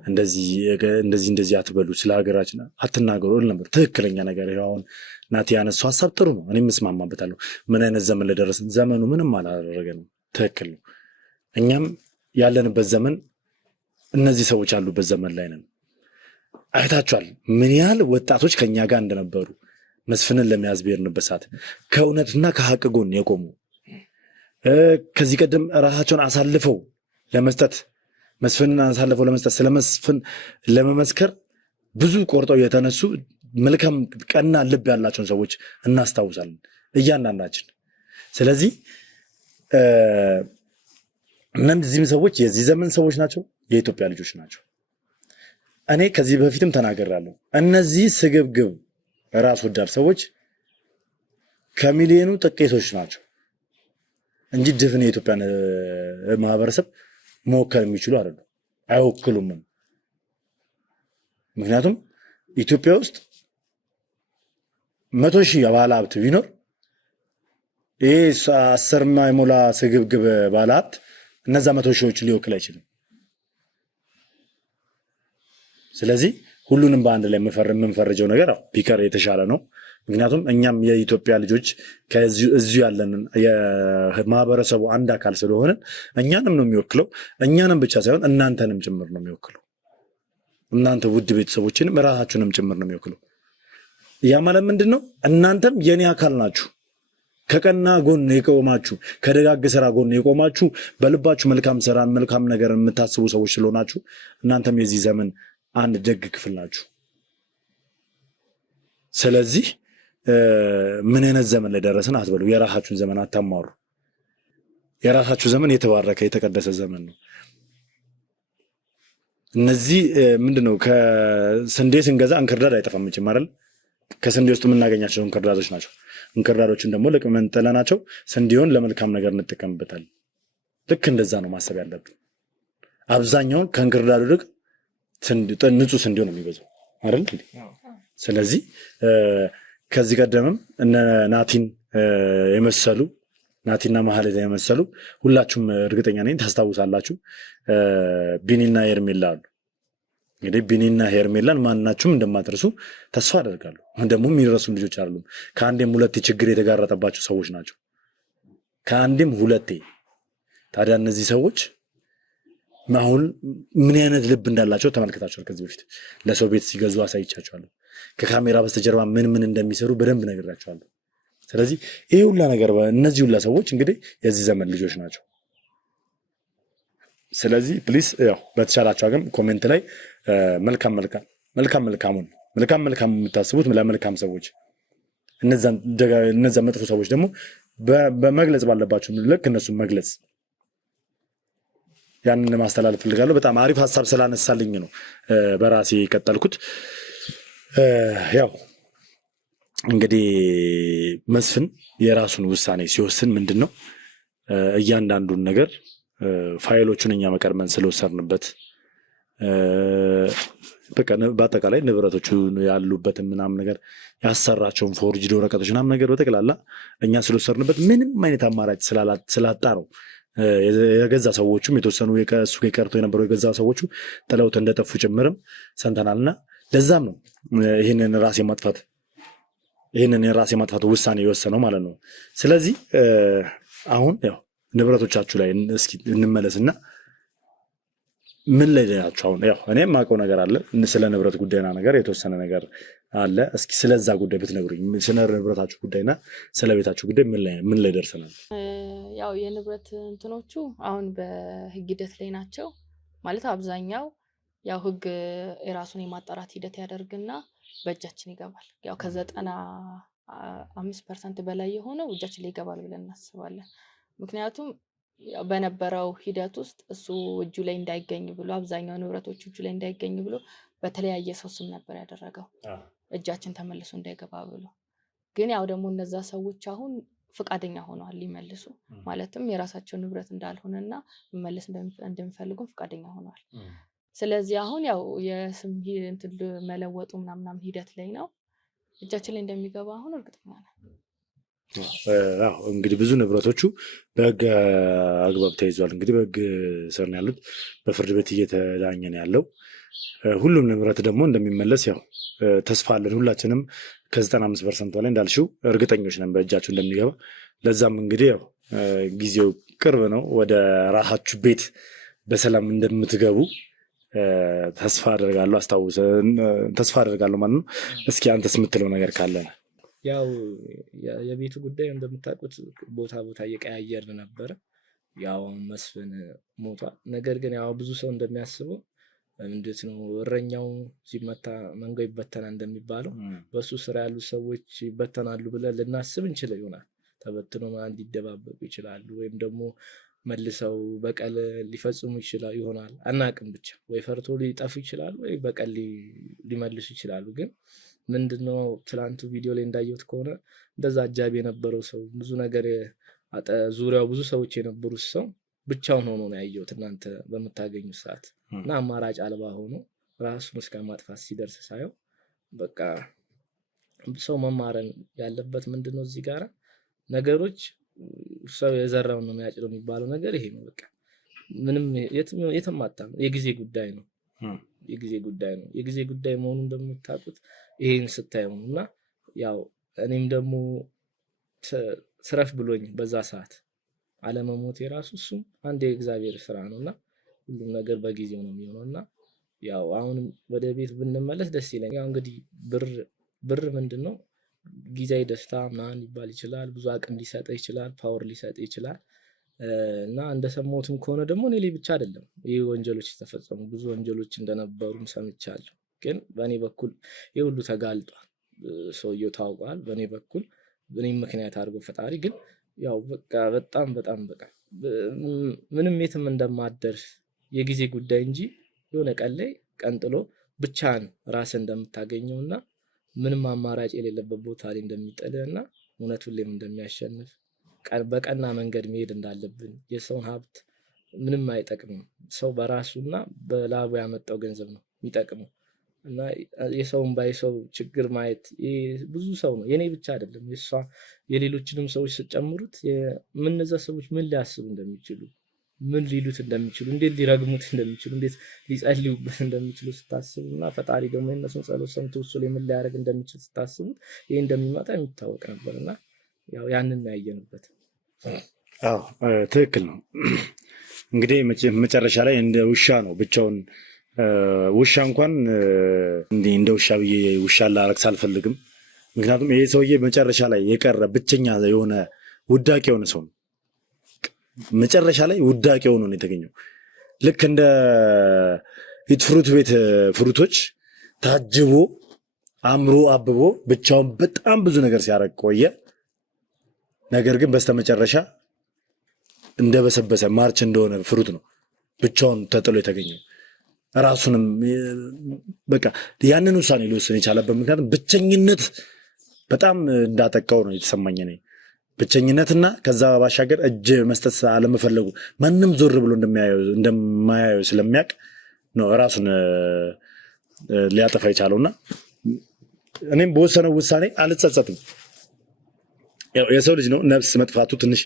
እንደዚህ አትበሉ፣ ስለ ሀገራችን አትናገሩ እል ነበር። ትክክለኛ ነገር አሁን ናቲ ያነሳው ሀሳብ ጥሩ ነው፣ እኔም እስማማበታለሁ። ምን አይነት ዘመን ለደረስን፣ ዘመኑ ምንም አላደረገንም። ትክክል ነው። እኛም ያለንበት ዘመን እነዚህ ሰዎች ያሉበት ዘመን ላይ ነን። አይታችኋል ምን ያህል ወጣቶች ከኛ ጋር እንደነበሩ መስፍንን ለመያዝ ብሄርንበት ሰዓት ከእውነትና ከሀቅ ጎን የቆሙ ከዚህ ቀደም ራሳቸውን አሳልፈው ለመስጠት መስፍንን አሳልፈው ለመስጠት ስለመስፍን ለመመስከር ብዙ ቆርጠው የተነሱ መልካም ቀና ልብ ያላቸውን ሰዎች እናስታውሳለን እያንዳንዳችን። ስለዚህ እነዚህም ሰዎች የዚህ ዘመን ሰዎች ናቸው፣ የኢትዮጵያ ልጆች ናቸው። እኔ ከዚህ በፊትም ተናገራለሁ። እነዚህ ስግብግብ ራስ ወዳድ ሰዎች ከሚሊዮኑ ጥቂቶች ናቸው እንጂ ድፍን የኢትዮጵያን ማህበረሰብ መወከል የሚችሉ አይደሉም፣ አይወክሉም። ምክንያቱም ኢትዮጵያ ውስጥ 100,000 ባለ ሀብት ቢኖር ይሄ 10 የሞላ ስግብግብ ባለ ሀብት እነዛ 100,000 ሊወክል አይችልም። ስለዚህ ሁሉንም በአንድ ላይ የምንፈርጀው ነገር ቢቀር የተሻለ ነው። ምክንያቱም እኛም የኢትዮጵያ ልጆች እዚሁ ያለንን የማህበረሰቡ አንድ አካል ስለሆነ እኛንም ነው የሚወክለው። እኛንም ብቻ ሳይሆን እናንተንም ጭምር ነው የሚወክለው። እናንተ ውድ ቤተሰቦችንም ራሳችሁንም ጭምር ነው የሚወክለው። ያ ማለት ምንድን ነው? እናንተም የኔ አካል ናችሁ። ከቀና ጎን የቆማችሁ ከደጋግ ስራ ጎን የቆማችሁ በልባችሁ መልካም ስራ መልካም ነገር የምታስቡ ሰዎች ስለሆናችሁ እናንተም የዚህ ዘመን አንድ ደግ ክፍል ናችሁ። ስለዚህ ምን አይነት ዘመን ላይ ደረስን አትበሉ። የራሳችሁን ዘመን አታማሩ። የራሳችሁ ዘመን የተባረከ የተቀደሰ ዘመን ነው። እነዚህ ምንድነው? ከስንዴ ስንገዛ እንክርዳድ አይጠፋም አይደል? ከስንዴ ውስጥ የምናገኛቸው እንክርዳዶች ናቸው። እንክርዳዶችን ደግሞ ለቅመን ጥለናቸው ስንዴውን ለመልካም ነገር እንጠቀምበታለን። ልክ እንደዛ ነው ማሰብ ያለብን። አብዛኛውን ከእንክርዳዱ ይልቅ ንጹህ ስንዴው ነው የሚበዛው አይደል? ስለዚህ ከዚህ ቀደምም እነ ናቲን የመሰሉ ናቲና ማህሌት የመሰሉ ሁላችሁም እርግጠኛ ነኝ ታስታውሳላችሁ ቢኒና ሄርሜላ አሉ። እንግዲህ ቢኒና ሄርሜላን ማናችሁም እንደማትረሱ ተስፋ አደርጋለሁ። ደግሞ የሚረሱ ልጆች አይደሉም። ከአንዴም ሁለቴ ችግር የተጋረጠባቸው ሰዎች ናቸው። ከአንዴም ሁለቴ። ታዲያ እነዚህ ሰዎች አሁን ምን አይነት ልብ እንዳላቸው ተመልክታችኋል። ከዚህ በፊት ለሰው ቤት ሲገዙ አሳይቻችኋለሁ። ከካሜራ በስተጀርባ ምን ምን እንደሚሰሩ በደንብ ነግራችኋለሁ። ስለዚህ ይሄ ሁላ ነገር እነዚህ ሁላ ሰዎች እንግዲህ የዚህ ዘመን ልጆች ናቸው። ስለዚህ ፕሊስ ያው በተቻላችሁ አገም ኮሜንት ላይ መልካም የምታስቡት ለመልካም ሰዎች እነዛ መጥፎ ሰዎች ደግሞ በመግለጽ ባለባችሁ ልክ እነሱን መግለጽ ያንን ማስተላለፍ ፈልጋለሁ። በጣም አሪፍ ሀሳብ ስላነሳልኝ ነው በራሴ የቀጠልኩት። ያው እንግዲህ መስፍን የራሱን ውሳኔ ሲወስን ምንድነው እያንዳንዱን ነገር ፋይሎቹን እኛ መቀርመን ስለወሰርንበት በአጠቃላይ ንብረቶቹ ያሉበትን ምናምን ነገር ያሰራቸውን ፎርጅድ ወረቀቶች ምናምን ነገር በጠቅላላ እኛ ስለወሰርንበት ምንም አይነት አማራጭ ስላጣ ነው የገዛ ሰዎቹም የተወሰኑ እሱ የቀርቶ የነበሩ የገዛ ሰዎቹ ጥለውት እንደጠፉ ጭምርም ሰምተናልና ለዛም ነው ይህንን የራስ የማጥፋት ውሳኔ የወሰነው ማለት ነው። ስለዚህ አሁን ያው ንብረቶቻችሁ ላይ እስኪ እንመለስና ምን ላይ ናቸው አሁን? ያው እኔም የማውቀው ነገር አለ ስለ ንብረት ጉዳይና ነገር የተወሰነ ነገር አለ። እስኪ ስለዛ ጉዳይ ብትነግሩኝ፣ ስለ ንብረታችሁ ጉዳይና ስለ ቤታችሁ ጉዳይ ምን ላይ ደርሰናል? ያው የንብረት እንትኖቹ አሁን በህግ ሂደት ላይ ናቸው ማለት አብዛኛው ያው ህግ የራሱን የማጣራት ሂደት ያደርግና በእጃችን ይገባል። ያው ከ95% በላይ የሆነው እጃችን ላይ ይገባል ብለን እናስባለን። ምክንያቱም በነበረው ሂደት ውስጥ እሱ እጁ ላይ እንዳይገኝ ብሎ አብዛኛው ንብረቶች እጁ ላይ እንዳይገኝ ብሎ በተለያየ ሰው ስም ነበር ያደረገው እጃችን ተመልሶ እንዳይገባ ብሎ። ግን ያው ደግሞ እነዛ ሰዎች አሁን ፈቃደኛ ሆነዋል ሊመልሱ፣ ማለትም የራሳቸው ንብረት እንዳልሆነና መመለስ እንደሚፈልጉም ፈቃደኛ ሆነዋል። ስለዚህ አሁን ያው የስም መለወጡ ምናምን ሂደት ላይ ነው። እጃችን ላይ እንደሚገባ አሁን እርግጠኛ ነን። እንግዲህ ብዙ ንብረቶቹ በህግ አግባብ ተይዟል። እንግዲህ በህግ ስር ነው ያሉት፣ በፍርድ ቤት እየተዳኘ ነው ያለው። ሁሉም ንብረት ደግሞ እንደሚመለስ ያው ተስፋ አለን ሁላችንም። ከ95% በላይ እንዳልሽው እርግጠኞች ነን በእጃችሁ እንደሚገባ። ለዛም እንግዲህ ያው ጊዜው ቅርብ ነው፣ ወደ ራሳችሁ ቤት በሰላም እንደምትገቡ ተስፋ አደርጋለሁ ማለት ነው። እስኪ አንተስ የምትለው ነገር ካለ ነው? ያው የቤቱ ጉዳይ እንደምታውቁት ቦታ እየቀያየርን ነበረ። ያው መስፍን ሞቷል። ነገር ግን ያው ብዙ ሰው እንደሚያስበው እንዴት ነው እረኛው ሲመታ መንጋው ይበተናል እንደሚባለው በሱ ስራ ያሉ ሰዎች ይበተናሉ ብለን ልናስብ እንችል ይሆናል። ተበትኖ ማለት ሊደባበቁ ይችላሉ፣ ወይም ደግሞ መልሰው በቀል ሊፈጽሙ ይችላሉ ይሆናል። አናቅም። ብቻ ወይ ፈርቶ ሊጠፉ ይችላሉ፣ ወይ በቀል ሊመልሱ ይችላሉ። ግን ምንድነው ትላንቱ ቪዲዮ ላይ እንዳየሁት ከሆነ እንደዛ አጃቢ የነበረው ሰው ብዙ ነገር ዙሪያው ብዙ ሰዎች የነበሩት ሰው ብቻውን ሆኖ ነው ያየሁት እናንተ በምታገኙት ሰዓት እና አማራጭ አልባ ሆኖ ራሱን እስከ ማጥፋት ሲደርስ ሳየው በቃ ሰው መማረን ያለበት ምንድነው እዚህ ጋር ነገሮች ሰው የዘራውን ነው የሚያጭደው የሚባለው ነገር ይሄ ነው። በቃ ምንም የትም አታም የጊዜ ጉዳይ ነው። የጊዜ ጉዳይ መሆኑን እንደምታውቁት ይሄን ስታየው እና ያው እኔም ደግሞ ስረፍ ብሎኝ በዛ ሰዓት አለመሞት የራሱ እሱም አንድ የእግዚአብሔር ስራ ነውና ሁሉም ነገር በጊዜው ነው የሚሆነውና ያው አሁን ወደ ቤት ብንመለስ ደስ ይለኛል። ያው እንግዲህ ብር ምንድነው ጊዜያዊ ደስታ ምናምን ሊባል ይችላል፣ ብዙ አቅም ሊሰጥ ይችላል፣ ፓወር ሊሰጥ ይችላል። እና እንደሰማሁትም ከሆነ ደግሞ እኔ ላይ ብቻ አይደለም ይሄ ወንጀሎች ተፈጸሙ፣ ብዙ ወንጀሎች እንደነበሩም ሰምቻለሁ። ግን በእኔ በኩል ይሄ ሁሉ ተጋልጧል፣ ሰውየው ታውቋል። በእኔ በኩል እኔም ምክንያት አድርጎ ፈጣሪ ግን ያው በቃ በጣም በቃ ምንም የትም እንደማደርስ የጊዜ ጉዳይ እንጂ የሆነ ቀን ላይ ቀንጥሎ ብቻን ራስ እንደምታገኘውና ምንም አማራጭ የሌለበት ቦታ ላይ እንደሚጥልና እውነት ሁሌም እንደሚያሸንፍ በቀና መንገድ መሄድ እንዳለብን የሰውን ሀብት ምንም አይጠቅምም። ሰው በራሱና በላቡ ያመጣው ገንዘብ ነው የሚጠቅመው እና የሰውን ባይሰው ችግር ማየት ብዙ ሰው ነው የኔ ብቻ አይደለም የሌሎችንም ሰዎች ስጨምሩት እነዛ ሰዎች ምን ሊያስቡ እንደሚችሉ ምን ሊሉት እንደሚችሉ እንዴት ሊረግሙት እንደሚችሉ እንዴት ሊጸልዩበት እንደሚችሉ ስታስቡና ፈጣሪ ደግሞ የነሱን ጸሎት ሰምቶ እሱ ላይ ምን ሊያደርግ እንደሚችል ስታስቡት ይሄ እንደሚመጣ የሚታወቅ ነበርና ያው ያንን ያየንበት። አዎ ትክክል ነው። እንግዲህ መጨረሻ ላይ እንደ ውሻ ነው ብቻውን ውሻ እንኳን እንደ ውሻ ብዬ ውሻ ላረክስ አልፈልግም። ምክንያቱም ይሄ ሰውዬ መጨረሻ ላይ የቀረ ብቸኛ የሆነ ውዳቂ የሆነ ሰው ነው። መጨረሻ ላይ ውዳቂ ሆኖ ነው የተገኘው። ልክ እንደ ፍሩት ቤት ፍሩቶች ታጅቦ አምሮ አብቦ ብቻውን በጣም ብዙ ነገር ሲያረግ ቆየ። ነገር ግን በስተመጨረሻ እንደበሰበሰ ማርች እንደሆነ ፍሩት ነው ብቻውን ተጥሎ የተገኘው። ራሱንም በቃ ያንን ውሳኔ ሊወስን የቻለበት ምክንያቱም ብቸኝነት በጣም እንዳጠቃው ነው የተሰማኝ እኔ። ብቸኝነትና ከዛ ባሻገር እጅ መስጠት አለመፈለጉ ማንም ዞር ብሎ እንደማያየው ስለሚያውቅ ነው ራሱን ሊያጠፋ የቻለውና እኔም በወሰነው ውሳኔ አልጸጸትም። የሰው ልጅ ነው ነፍስ መጥፋቱ ትንሽ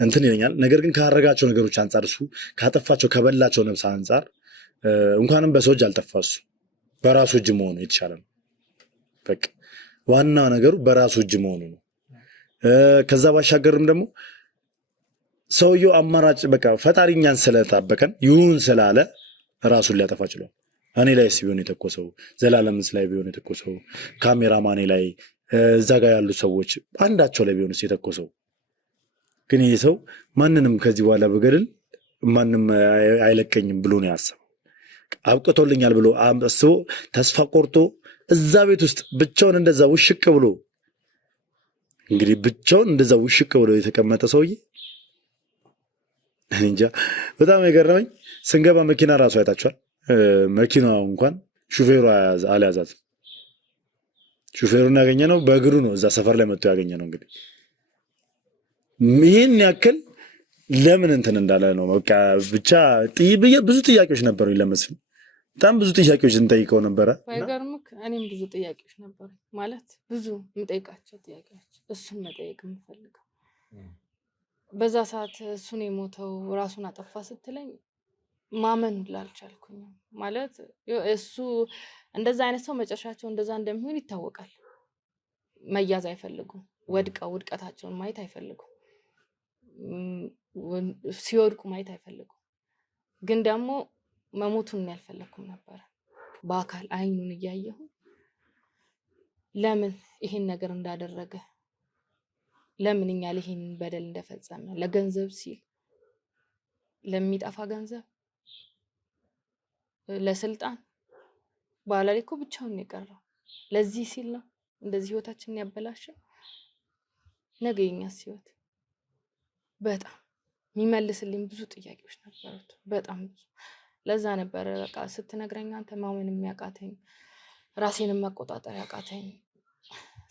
እንትን ይለኛል። ነገር ግን ካረጋቸው ነገሮች አንጻር እሱ ካጠፋቸው ከበላቸው ነፍስ አንጻር እንኳንም በሰው እጅ አልጠፋሱ በራሱ እጅ መሆኑ የተሻለ ነው። በቃ ዋና ነገሩ በራሱ እጅ መሆኑ ነው። ከዛ ባሻገርም ደግሞ ሰውየው አማራጭ በቃ ፈጣሪ እኛን ስለጣበቀን ይሁን ስላለ ራሱን ሊያጠፋ ችሏል። እኔ ላይስ ቢሆን የተኮሰው ዘላለምስ ላይ ቢሆን የተኮሰው ካሜራማኔ ላይ እዛ ጋር ያሉ ሰዎች አንዳቸው ላይ ቢሆንስ የተኮሰው ግን ይህ ሰው ማንንም ከዚህ በኋላ በገድል ማንም አይለቀኝም ብሎ ነው ያሰበው። አብቅቶልኛል ብሎ አስቦ ተስፋ ቆርጦ እዛ ቤት ውስጥ ብቻውን እንደዛ ውሽቅ ብሎ እንግዲህ ብቻውን እንደዛ ውሽቅ ብሎ የተቀመጠ ሰውዬ እንጃ። በጣም የገረመኝ ስንገባ መኪና ራሱ አይታችኋል። መኪናው እንኳን ሹፌሩ አልያዛትም። ሹፌሩን ያገኘ ነው በእግሩ ነው እዛ ሰፈር ላይ መጥቶ ያገኘ ነው። እንግዲህ ይህን ያክል ለምን እንትን እንዳለ ነው በቃ ብቻ ብዙ ጥያቄዎች ነበሩ ለመስፍን። በጣም ብዙ ጥያቄዎች እንጠይቀው ነበረ። ባይገርምክ እኔም ብዙ ጥያቄዎች ነበሩ ማለት ብዙ የምጠይቃቸው ጥያቄዎች እሱን መጠየቅ የምፈልገው በዛ ሰዓት እሱን የሞተው ራሱን አጠፋ ስትለኝ ማመን ላልቻልኩኝ ማለት እሱ እንደዛ አይነት ሰው መጨረሻቸው እንደዛ እንደሚሆን ይታወቃል። መያዝ አይፈልጉም። ወድቀው ውድቀታቸውን ማየት አይፈልጉም። ሲወድቁ ማየት አይፈልጉም። ግን ደግሞ መሞቱን ያልፈለኩም ነበር። በአካል አይኑን እያየሁ ለምን ይሄን ነገር እንዳደረገ ለምን እኛ ላይ ይሄን በደል እንደፈጸመ ለገንዘብ ሲል ለሚጠፋ ገንዘብ ለስልጣን ባላሊ እኮ ብቻውን የቀረው ለዚህ ሲል ነው እንደዚህ ህይወታችንን ያበላሸው። ነገ የኛስ ህይወት በጣም የሚመልስልኝ ብዙ ጥያቄዎች ነበሩት። በጣም ብዙ። ለዛ ነበረ በቃ ስትነግረኝ አንተ ማመን የሚያቃተኝ ራሴንም መቆጣጠር ያቃተኝ።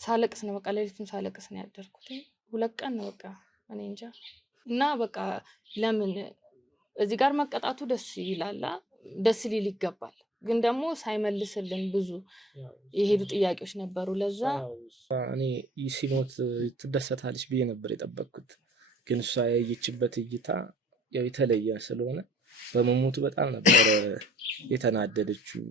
ሳለቅስ ነው በቃ ሌሊቱን ሳለቅስ ነው ያደርኩት። 2 ቀን ነው በቃ እኔ እንጃ። እና በቃ ለምን እዚህ ጋር መቀጣቱ ደስ ይላል፣ ደስ ሊል ይገባል። ግን ደግሞ ሳይመልስልን ብዙ የሄዱ ጥያቄዎች ነበሩ። ለዛ እኔ ሲሞት ትደሰታለች ብዬ ነበር የጠበቅኩት። ግን እሷ ያየችበት እይታ ያው የተለየ ስለሆነ በመሞቱ በጣም ነበር የተናደደችው።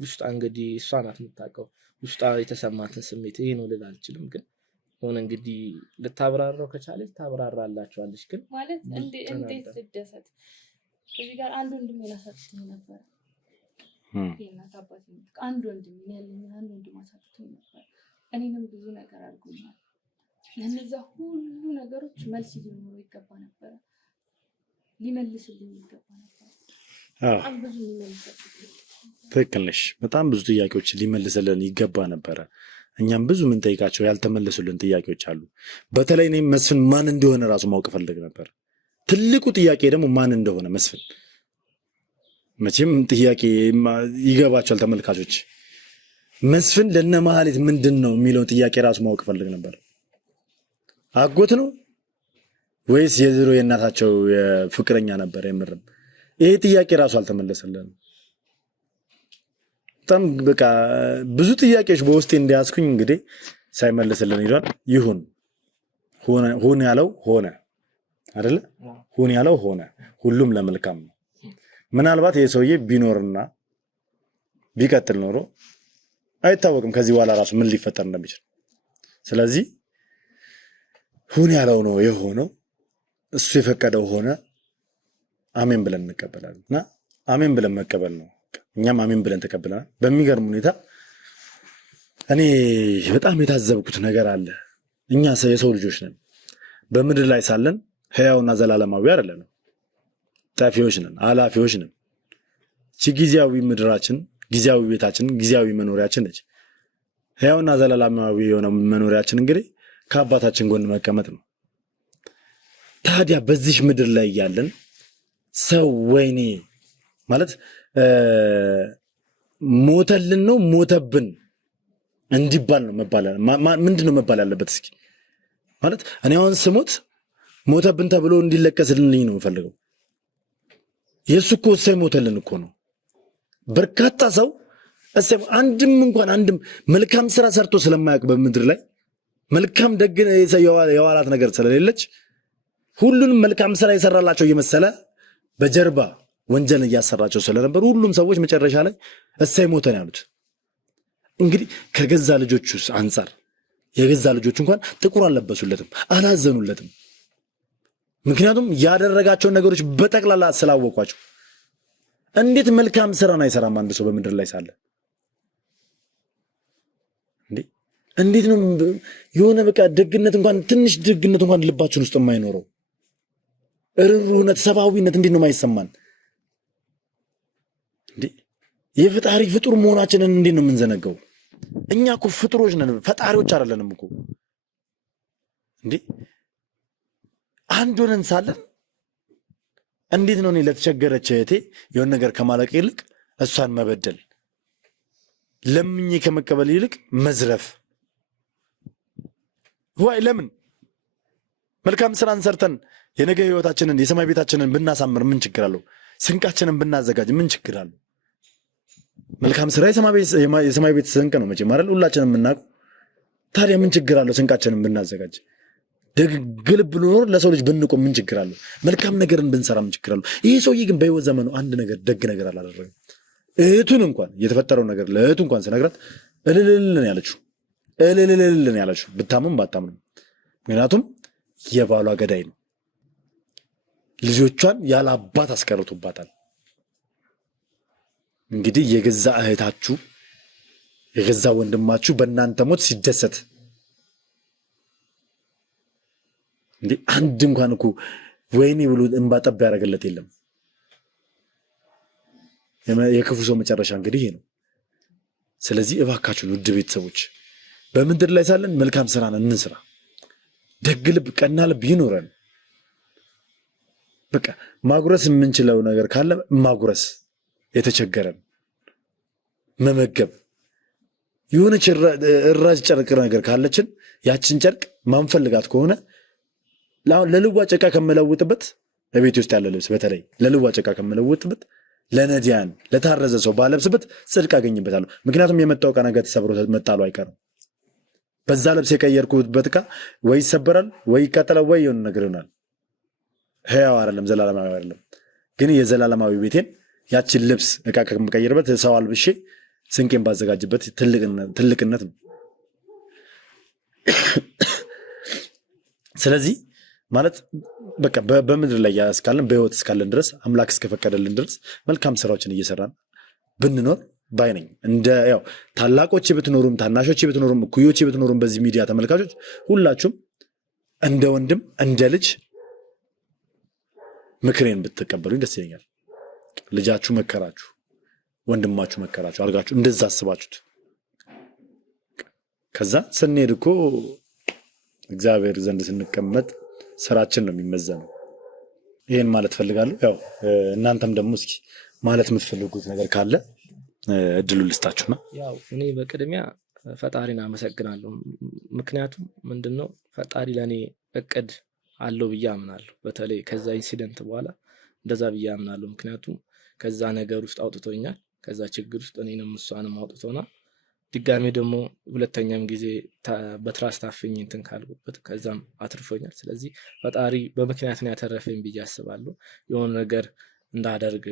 ውስጧ እንግዲህ እሷ ናት የምታውቀው ውስጧ የተሰማትን ስሜት ይሄ ነው ልል አልችልም። ግን ሆነ እንግዲህ ልታብራራው ከቻለች ታብራራላችኋለች። ግን ማለት እንዴት ልደሰት እዚህ ጋር አንድ ወንድም ያላሳጥተኝ ነበር። የእናት አባት አንድ ወንድም ያለኝ አንድ ወንድም አሳጥተኝ ነበር። እኔንም ብዙ ነገር አድርጎኛል። ለነዛ ሁሉ ነገሮች መልስ ሊኖረው ይገባ ነበር፣ ሊመልስልኝ ይገባ ነበር። በጣም ብዙ ትክክል ነሽ። በጣም ብዙ ጥያቄዎች ሊመልስልን ይገባ ነበረ። እኛም ብዙ የምንጠይቃቸው ያልተመለሱልን ጥያቄዎች አሉ። በተለይ እኔም መስፍን ማን እንደሆነ ራሱ ማወቅ ፈልግ ነበር። ትልቁ ጥያቄ ደግሞ ማን እንደሆነ መስፍን መቼም ጥያቄ ይገባቸዋል ተመልካቾች። መስፍን ለነ ማህሌት ምንድን ነው የሚለውን ጥያቄ ራሱ ማወቅ ፈልግ ነበር። አጎት ነው ወይስ የድሮ የእናታቸው ፍቅረኛ ነበር? የምርም ይሄ ጥያቄ ራሱ አልተመለሰልንም። በጣም በቃ ብዙ ጥያቄዎች በውስጤ እንዲያስኩኝ እንግዲህ ሳይመለስልን ይሏል። ይሁን ሆነ ያለው ሆነ አይደለ? ሆነ ያለው ሆነ። ሁሉም ለመልካም ነው። ምናልባት ይሄ ሰውዬ ቢኖርና ቢቀጥል ኖሮ አይታወቅም ከዚህ በኋላ ራሱ ምን ሊፈጠር እንደሚችል። ስለዚህ ሁን ያለው ነው የሆነው። እሱ የፈቀደው ሆነ። አሜን ብለን እንቀበላለን እና አሜን ብለን መቀበል ነው። እኛም አሜን ብለን ተቀብለናል። በሚገርም ሁኔታ እኔ በጣም የታዘብኩት ነገር አለ። እኛ የሰው ልጆች ነን። በምድር ላይ ሳለን ሕያውና ዘላለማዊ አይደለንም። ጠፊዎች ነን፣ አላፊዎች ነን። ጊዜያዊ ምድራችን፣ ጊዜያዊ ቤታችን፣ ጊዜያዊ መኖሪያችን ነች። ሕያውና ዘላለማዊ የሆነ መኖሪያችን እንግዲህ ከአባታችን ጎን መቀመጥ ነው። ታዲያ በዚህ ምድር ላይ ያለን ሰው ወይኔ ማለት ሞተልን ነው ሞተብን እንዲባል ነው መባል። ምንድን ነው መባል ያለበት? እስኪ ማለት እኔ አሁን ስሞት ሞተብን ተብሎ እንዲለቀስልኝ ነው የምፈልገው። የእሱ እኮ እሰይ ሞተልን እኮ ነው። በርካታ ሰው እሰይ አንድም መልካም ስራ ሰርቶ ስለማያውቅ በምድር ላይ መልካም ደግ የዋላት ነገር ስለሌለች ሁሉንም መልካም ስራ የሰራላቸው እየመሰለ በጀርባ ወንጀል እያሰራቸው ስለነበር ሁሉም ሰዎች መጨረሻ ላይ እሰይ ሞተን ያሉት። እንግዲህ ከገዛ ልጆቹ አንጻር የገዛ ልጆቹ እንኳን ጥቁር አልለበሱለትም፣ አላዘኑለትም። ምክንያቱም ያደረጋቸውን ነገሮች በጠቅላላ ስላወቋቸው። እንዴት መልካም ስራን አይሰራም አንድ ሰው በምድር ላይ ሳለ? እንዴት ነው የሆነ በቃ ደግነት እንኳን ትንሽ ደግነት እንኳን ልባችን ውስጥ የማይኖረው? ርኅሩህነት፣ ሰብአዊነት እንዴት ነው የማይሰማን? የፈጣሪ ፍጡር መሆናችንን እንዴት ነው የምንዘነገው? እኛ እኮ ፍጡሮች ነን፣ ፈጣሪዎች አይደለንም እኮ። አንድ ሆነን ሳለን እንዴት ነው እኔ ለተቸገረች እህቴ የሆነ ነገር ከማለቅ ይልቅ እሷን መበደል፣ ለምኜ ከመቀበል ይልቅ መዝረፍ? ዋይ ለምን? መልካም ስራን ሰርተን የነገ ህይወታችንን የሰማይ ቤታችንን ብናሳምር ምን ችግር አለው? ስንቃችንን ብናዘጋጅ ምን ችግር አለው? መልካም ስራ የሰማይ ቤት ስንቅ ነው መቼም አይደል? ሁላችንም የምናውቀው። ታዲያ ምን ችግር አለው ስንቃችንን ብናዘጋጅ? ደግ ልብ ኖር ለሰው ልጅ ብንቆም ምን ችግር አለው? መልካም ነገርን ብንሰራ ምን ችግር አለው? ይሄ ሰውዬ ግን በህይወት ዘመኑ አንድ ነገር ደግ ነገር አላደረገም። እህቱን እንኳን የተፈጠረው ነገር ለእህቱ እንኳን ስነግራት እልልልን ያለችው እልልልን ያለችው ብታምም ባታምንም፣ ምክንያቱም የባሏ ገዳይ ነው። ልጆቿን ያለ አባት አስቀርቶባታል። እንግዲህ የገዛ እህታችሁ የገዛ ወንድማችሁ በእናንተ ሞት ሲደሰት እንዴ አንድ እንኳን እኮ ወይኔ ብሎ እንባ ጠብ ያደረገለት የለም። የክፉ ሰው መጨረሻ እንግዲህ ይሄ ነው። ስለዚህ እባካችሁን ውድ ቤተሰቦች በምድር ላይ ሳለን መልካም ስራን እንስራ። ደግ ልብ፣ ቀና ልብ ይኖረን። በቃ ማጉረስ የምንችለው ነገር ካለ ማጉረስ፣ የተቸገረን መመገብ፣ የሆነች እራጅ ጨርቅ ነገር ካለችን ያችን ጨርቅ ማንፈልጋት ከሆነ ለልዋጭ ዕቃ ከመለውጥበት በቤት ውስጥ ያለ ልብስ በተለይ ለልዋጭ ዕቃ ከመለውጥበት ለነዲያን ለታረዘ ሰው ባለብስበት ጽድቅ አገኝበታለሁ። ምክንያቱም የመጣው ዕቃ ነገር ተሰብሮ መጣሉ አይቀርም። በዛ ልብስ የቀየርኩበት ዕቃ ወይ ይሰበራል ወይ ይቃጠላል ወይ የሆነ ነገር ይሆናል። ሕያው አይደለም፣ ዘላለማዊ አይደለም። ግን የዘላለማዊ ቤቴን ያችን ልብስ ዕቃ ከምቀየርበት ሰው አልብሼ ስንቄን ባዘጋጅበት ትልቅነት ነው። ስለዚህ ማለት በቃ በምድር ላይ እስካለን በህይወት እስካለን ድረስ አምላክ እስከፈቀደልን ድረስ መልካም ስራዎችን እየሰራን ብንኖር ባይነኝ። እንደ ያው ታላቆች ብትኖሩም ታናሾች ብትኖሩም እኩዮች ብትኖሩም በዚህ ሚዲያ ተመልካቾች ሁላችሁም እንደ ወንድም እንደ ልጅ ምክሬን ብትቀበሉኝ ደስ ይለኛል። ልጃችሁ መከራችሁ፣ ወንድማችሁ መከራችሁ አድርጋችሁ እንደዛ አስባችሁት ከዛ ስንሄድ እኮ እግዚአብሔር ዘንድ ስንቀመጥ ስራችን ነው የሚመዘነው። ይሄን ማለት ፈልጋለሁ። ያው እናንተም ደግሞ እስኪ ማለት የምትፈልጉት ነገር ካለ እድሉ ልስጣችሁና። ያው እኔ በቅድሚያ ፈጣሪን አመሰግናለሁ። ምክንያቱም ምንድነው ፈጣሪ ለኔ እቅድ አለው ብዬ አምናለሁ። በተለይ ከዛ ኢንሲደንት በኋላ እንደዛ ብዬ አምናለሁ። ምክንያቱም ከዛ ነገር ውስጥ አውጥቶኛል፣ ከዛ ችግር ውስጥ እኔንም እሷንም አውጥቶናል። ድጋሜ ደግሞ ሁለተኛም ጊዜ በትራስ ታፍኝ እንትን ካልኩበት ከዛም አትርፎኛል። ስለዚህ ፈጣሪ በምክንያት ነው ያተረፈኝ ብዬ አስባለሁ። የሆነ ነገር እንዳደርግ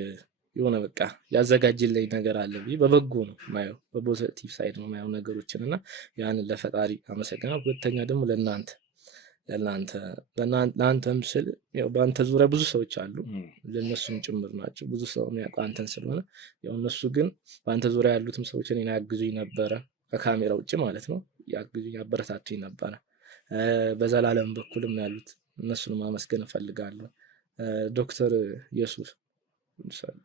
የሆነ በቃ ያዘጋጅልኝ ነገር አለ ብዬ በበጎ ነው ማየው፣ በፖዚቲቭ ሳይድ ነው ማየው ነገሮችን እና ያንን ለፈጣሪ አመሰግናለሁ። ሁለተኛ ደግሞ ለእናንተም ስል ያው በአንተ ዙሪያ ብዙ ሰዎች አሉ፣ ለእነሱም ጭምር ናቸው። ብዙ ሰው የሚያውቀው አንተን ስለሆነ ያው እነሱ ግን በአንተ ዙሪያ ያሉትም ሰዎች እኔን ያግዙኝ ነበረ፣ ከካሜራ ውጭ ማለት ነው። ያግዙኝ ያበረታቱኝ ነበረ። በዘላለም በኩልም ያሉት እነሱን ማመስገን እፈልጋለሁ። ዶክተር ኢየሱስ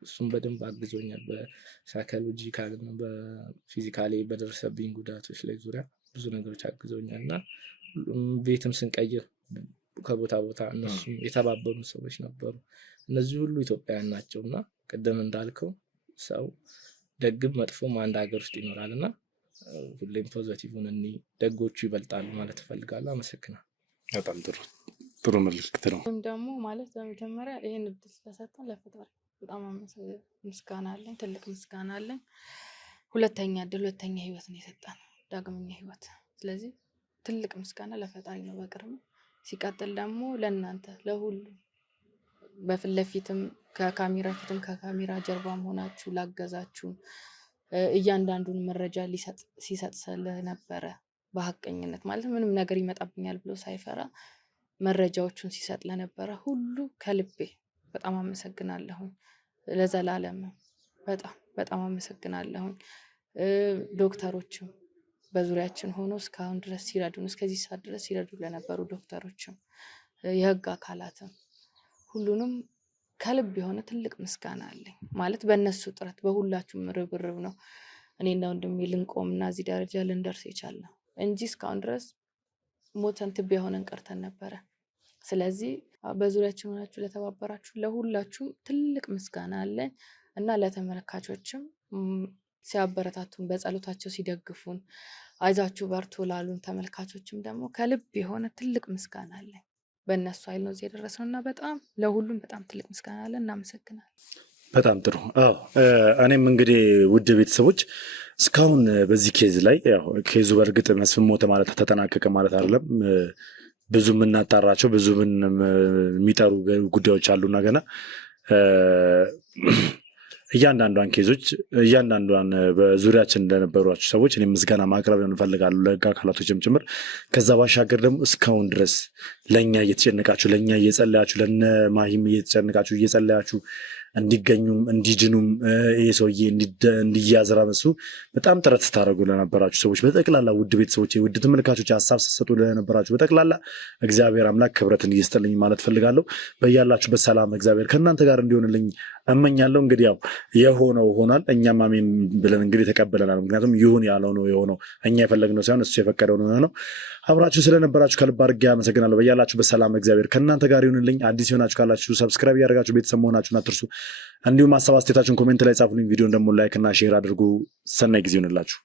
እሱም በደንብ አግዞኛል። በሳይኮሎጂካል በፊዚካሊ በደረሰብኝ ጉዳቶች ላይ ዙሪያ ብዙ ነገሮች አግዞኛል እና ቤትም ስንቀይር ከቦታ ቦታ እነሱም የተባበሩ ሰዎች ነበሩ። እነዚህ ሁሉ ኢትዮጵያውያን ናቸው እና ቅድም እንዳልከው ሰው ደግም መጥፎም አንድ ሀገር ውስጥ ይኖራል እና ሁሌም ፖዚቲቭን እኒ ደጎቹ ይበልጣሉ ማለት እፈልጋለሁ። አመሰግናለሁ። በጣም ጥሩ መልዕክት ነው። ደግሞ ማለት በመጀመሪያ ይህን እድል ስለሰጠን ለፈጣሪ በጣም ምስጋና አለኝ፣ ትልቅ ምስጋና አለኝ። ሁለተኛ እድል፣ ሁለተኛ ህይወት ነው የሰጠን፣ ዳግመኛ ህይወት። ስለዚህ ትልቅ ምስጋና ለፈጣሪ ነው በቅርብ። ሲቀጥል ደግሞ ለእናንተ ለሁሉ በፊት ለፊትም ከካሜራ ፊትም ከካሜራ ጀርባም ሆናችሁ ላገዛችሁ፣ እያንዳንዱን መረጃ ሲሰጥ ስለነበረ በሀቀኝነት ማለት ምንም ነገር ይመጣብኛል ብሎ ሳይፈራ መረጃዎቹን ሲሰጥ ለነበረ ሁሉ ከልቤ በጣም አመሰግናለሁኝ። ለዘላለም በጣም አመሰግናለሁኝ። ዶክተሮችም በዙሪያችን ሆኖ እስካሁን ድረስ ሲረዱን፣ እስከዚህ ሰዓት ድረስ ሲረዱ ለነበሩ ዶክተሮችም፣ የህግ አካላትም ሁሉንም ከልብ የሆነ ትልቅ ምስጋና አለኝ። ማለት በእነሱ ጥረት በሁላችሁም ርብርብ ነው እኔና ወንድሜ ልንቆምና እዚህ ደረጃ ልንደርስ የቻልነው እንጂ እስካሁን ድረስ ሞተን ትቢያ ሆነን ቀርተን ነበረ። ስለዚህ በዙሪያችን ሆናችሁ ለተባበራችሁ ለሁላችሁም ትልቅ ምስጋና አለኝ እና ለተመልካቾችም ሲያበረታቱን በጸሎታቸው ሲደግፉን አይዛችሁ በርቱ ላሉን ተመልካቾችም ደግሞ ከልብ የሆነ ትልቅ ምስጋና አለኝ። በእነሱ ኃይል ነው እዚህ የደረስነው እና በጣም ለሁሉም በጣም ትልቅ ምስጋና አለን። እናመሰግናለን። በጣም ጥሩ። እኔም እንግዲህ ውድ ቤተሰቦች እስካሁን በዚህ ኬዝ ላይ ኬዙ በእርግጥ መስፍን ሞተ ማለት ተጠናቀቀ ማለት አይደለም። ብዙ የምናጣራቸው ብዙ የሚጠሩ ጉዳዮች አሉና ገና እያንዳንዷን ኬዞች እያንዳንዷን በዙሪያችን ለነበሯቸው ሰዎች እኔ ምስጋና ማቅረብ እንፈልጋለሁ፣ ለህግ አካላቶችም ጭምር። ከዛ ባሻገር ደግሞ እስካሁን ድረስ ለእኛ እየተጨነቃችሁ ለእኛ እየጸለያችሁ ለነ ማሂም እየተጨነቃችሁ እየጸለያችሁ እንዲገኙም እንዲድኑም ይሄ ሰውዬ እንዲያዝ ራሱ በጣም ጥረት ስታደርጉ ለነበራችሁ ሰዎች በጠቅላላ ውድ ቤተሰቦች ውድ ተመልካቾች ሀሳብ ስትሰጡ ለነበራችሁ በጠቅላላ እግዚአብሔር አምላክ ክብረትን ይስጥልኝ ማለት ፈልጋለሁ። በያላችሁበት ሰላም እግዚአብሔር ከእናንተ ጋር እንዲሆንልኝ እመኛለሁ። እንግዲህ ያው የሆነው ሆኗል። እኛም አሜን ብለን እንግዲህ ተቀበለናል። ምክንያቱም ይሁን ያለው ነው የሆነው፣ እኛ የፈለግነው ሳይሆን እሱ የፈቀደው ነው የሆነው። አብራችሁ ስለነበራችሁ ከልብ አድርጌ አመሰግናለሁ። በያላችሁበት ሰላም እግዚአብሔር ከእናንተ ጋር ይሁንልኝ። አዲስ የሆናችሁ ካላችሁ ሰብስክራይብ ያደርጋችሁ ቤተሰብ መሆናችሁን አትርሱ። እንዲሁም ሀሳብ አስተያየታችሁን ኮሜንት ላይ ጻፉልኝ። ቪዲዮን ደግሞ ላይክ እና ሼር አድርጉ። ሰናይ ጊዜ ይሁንላችሁ።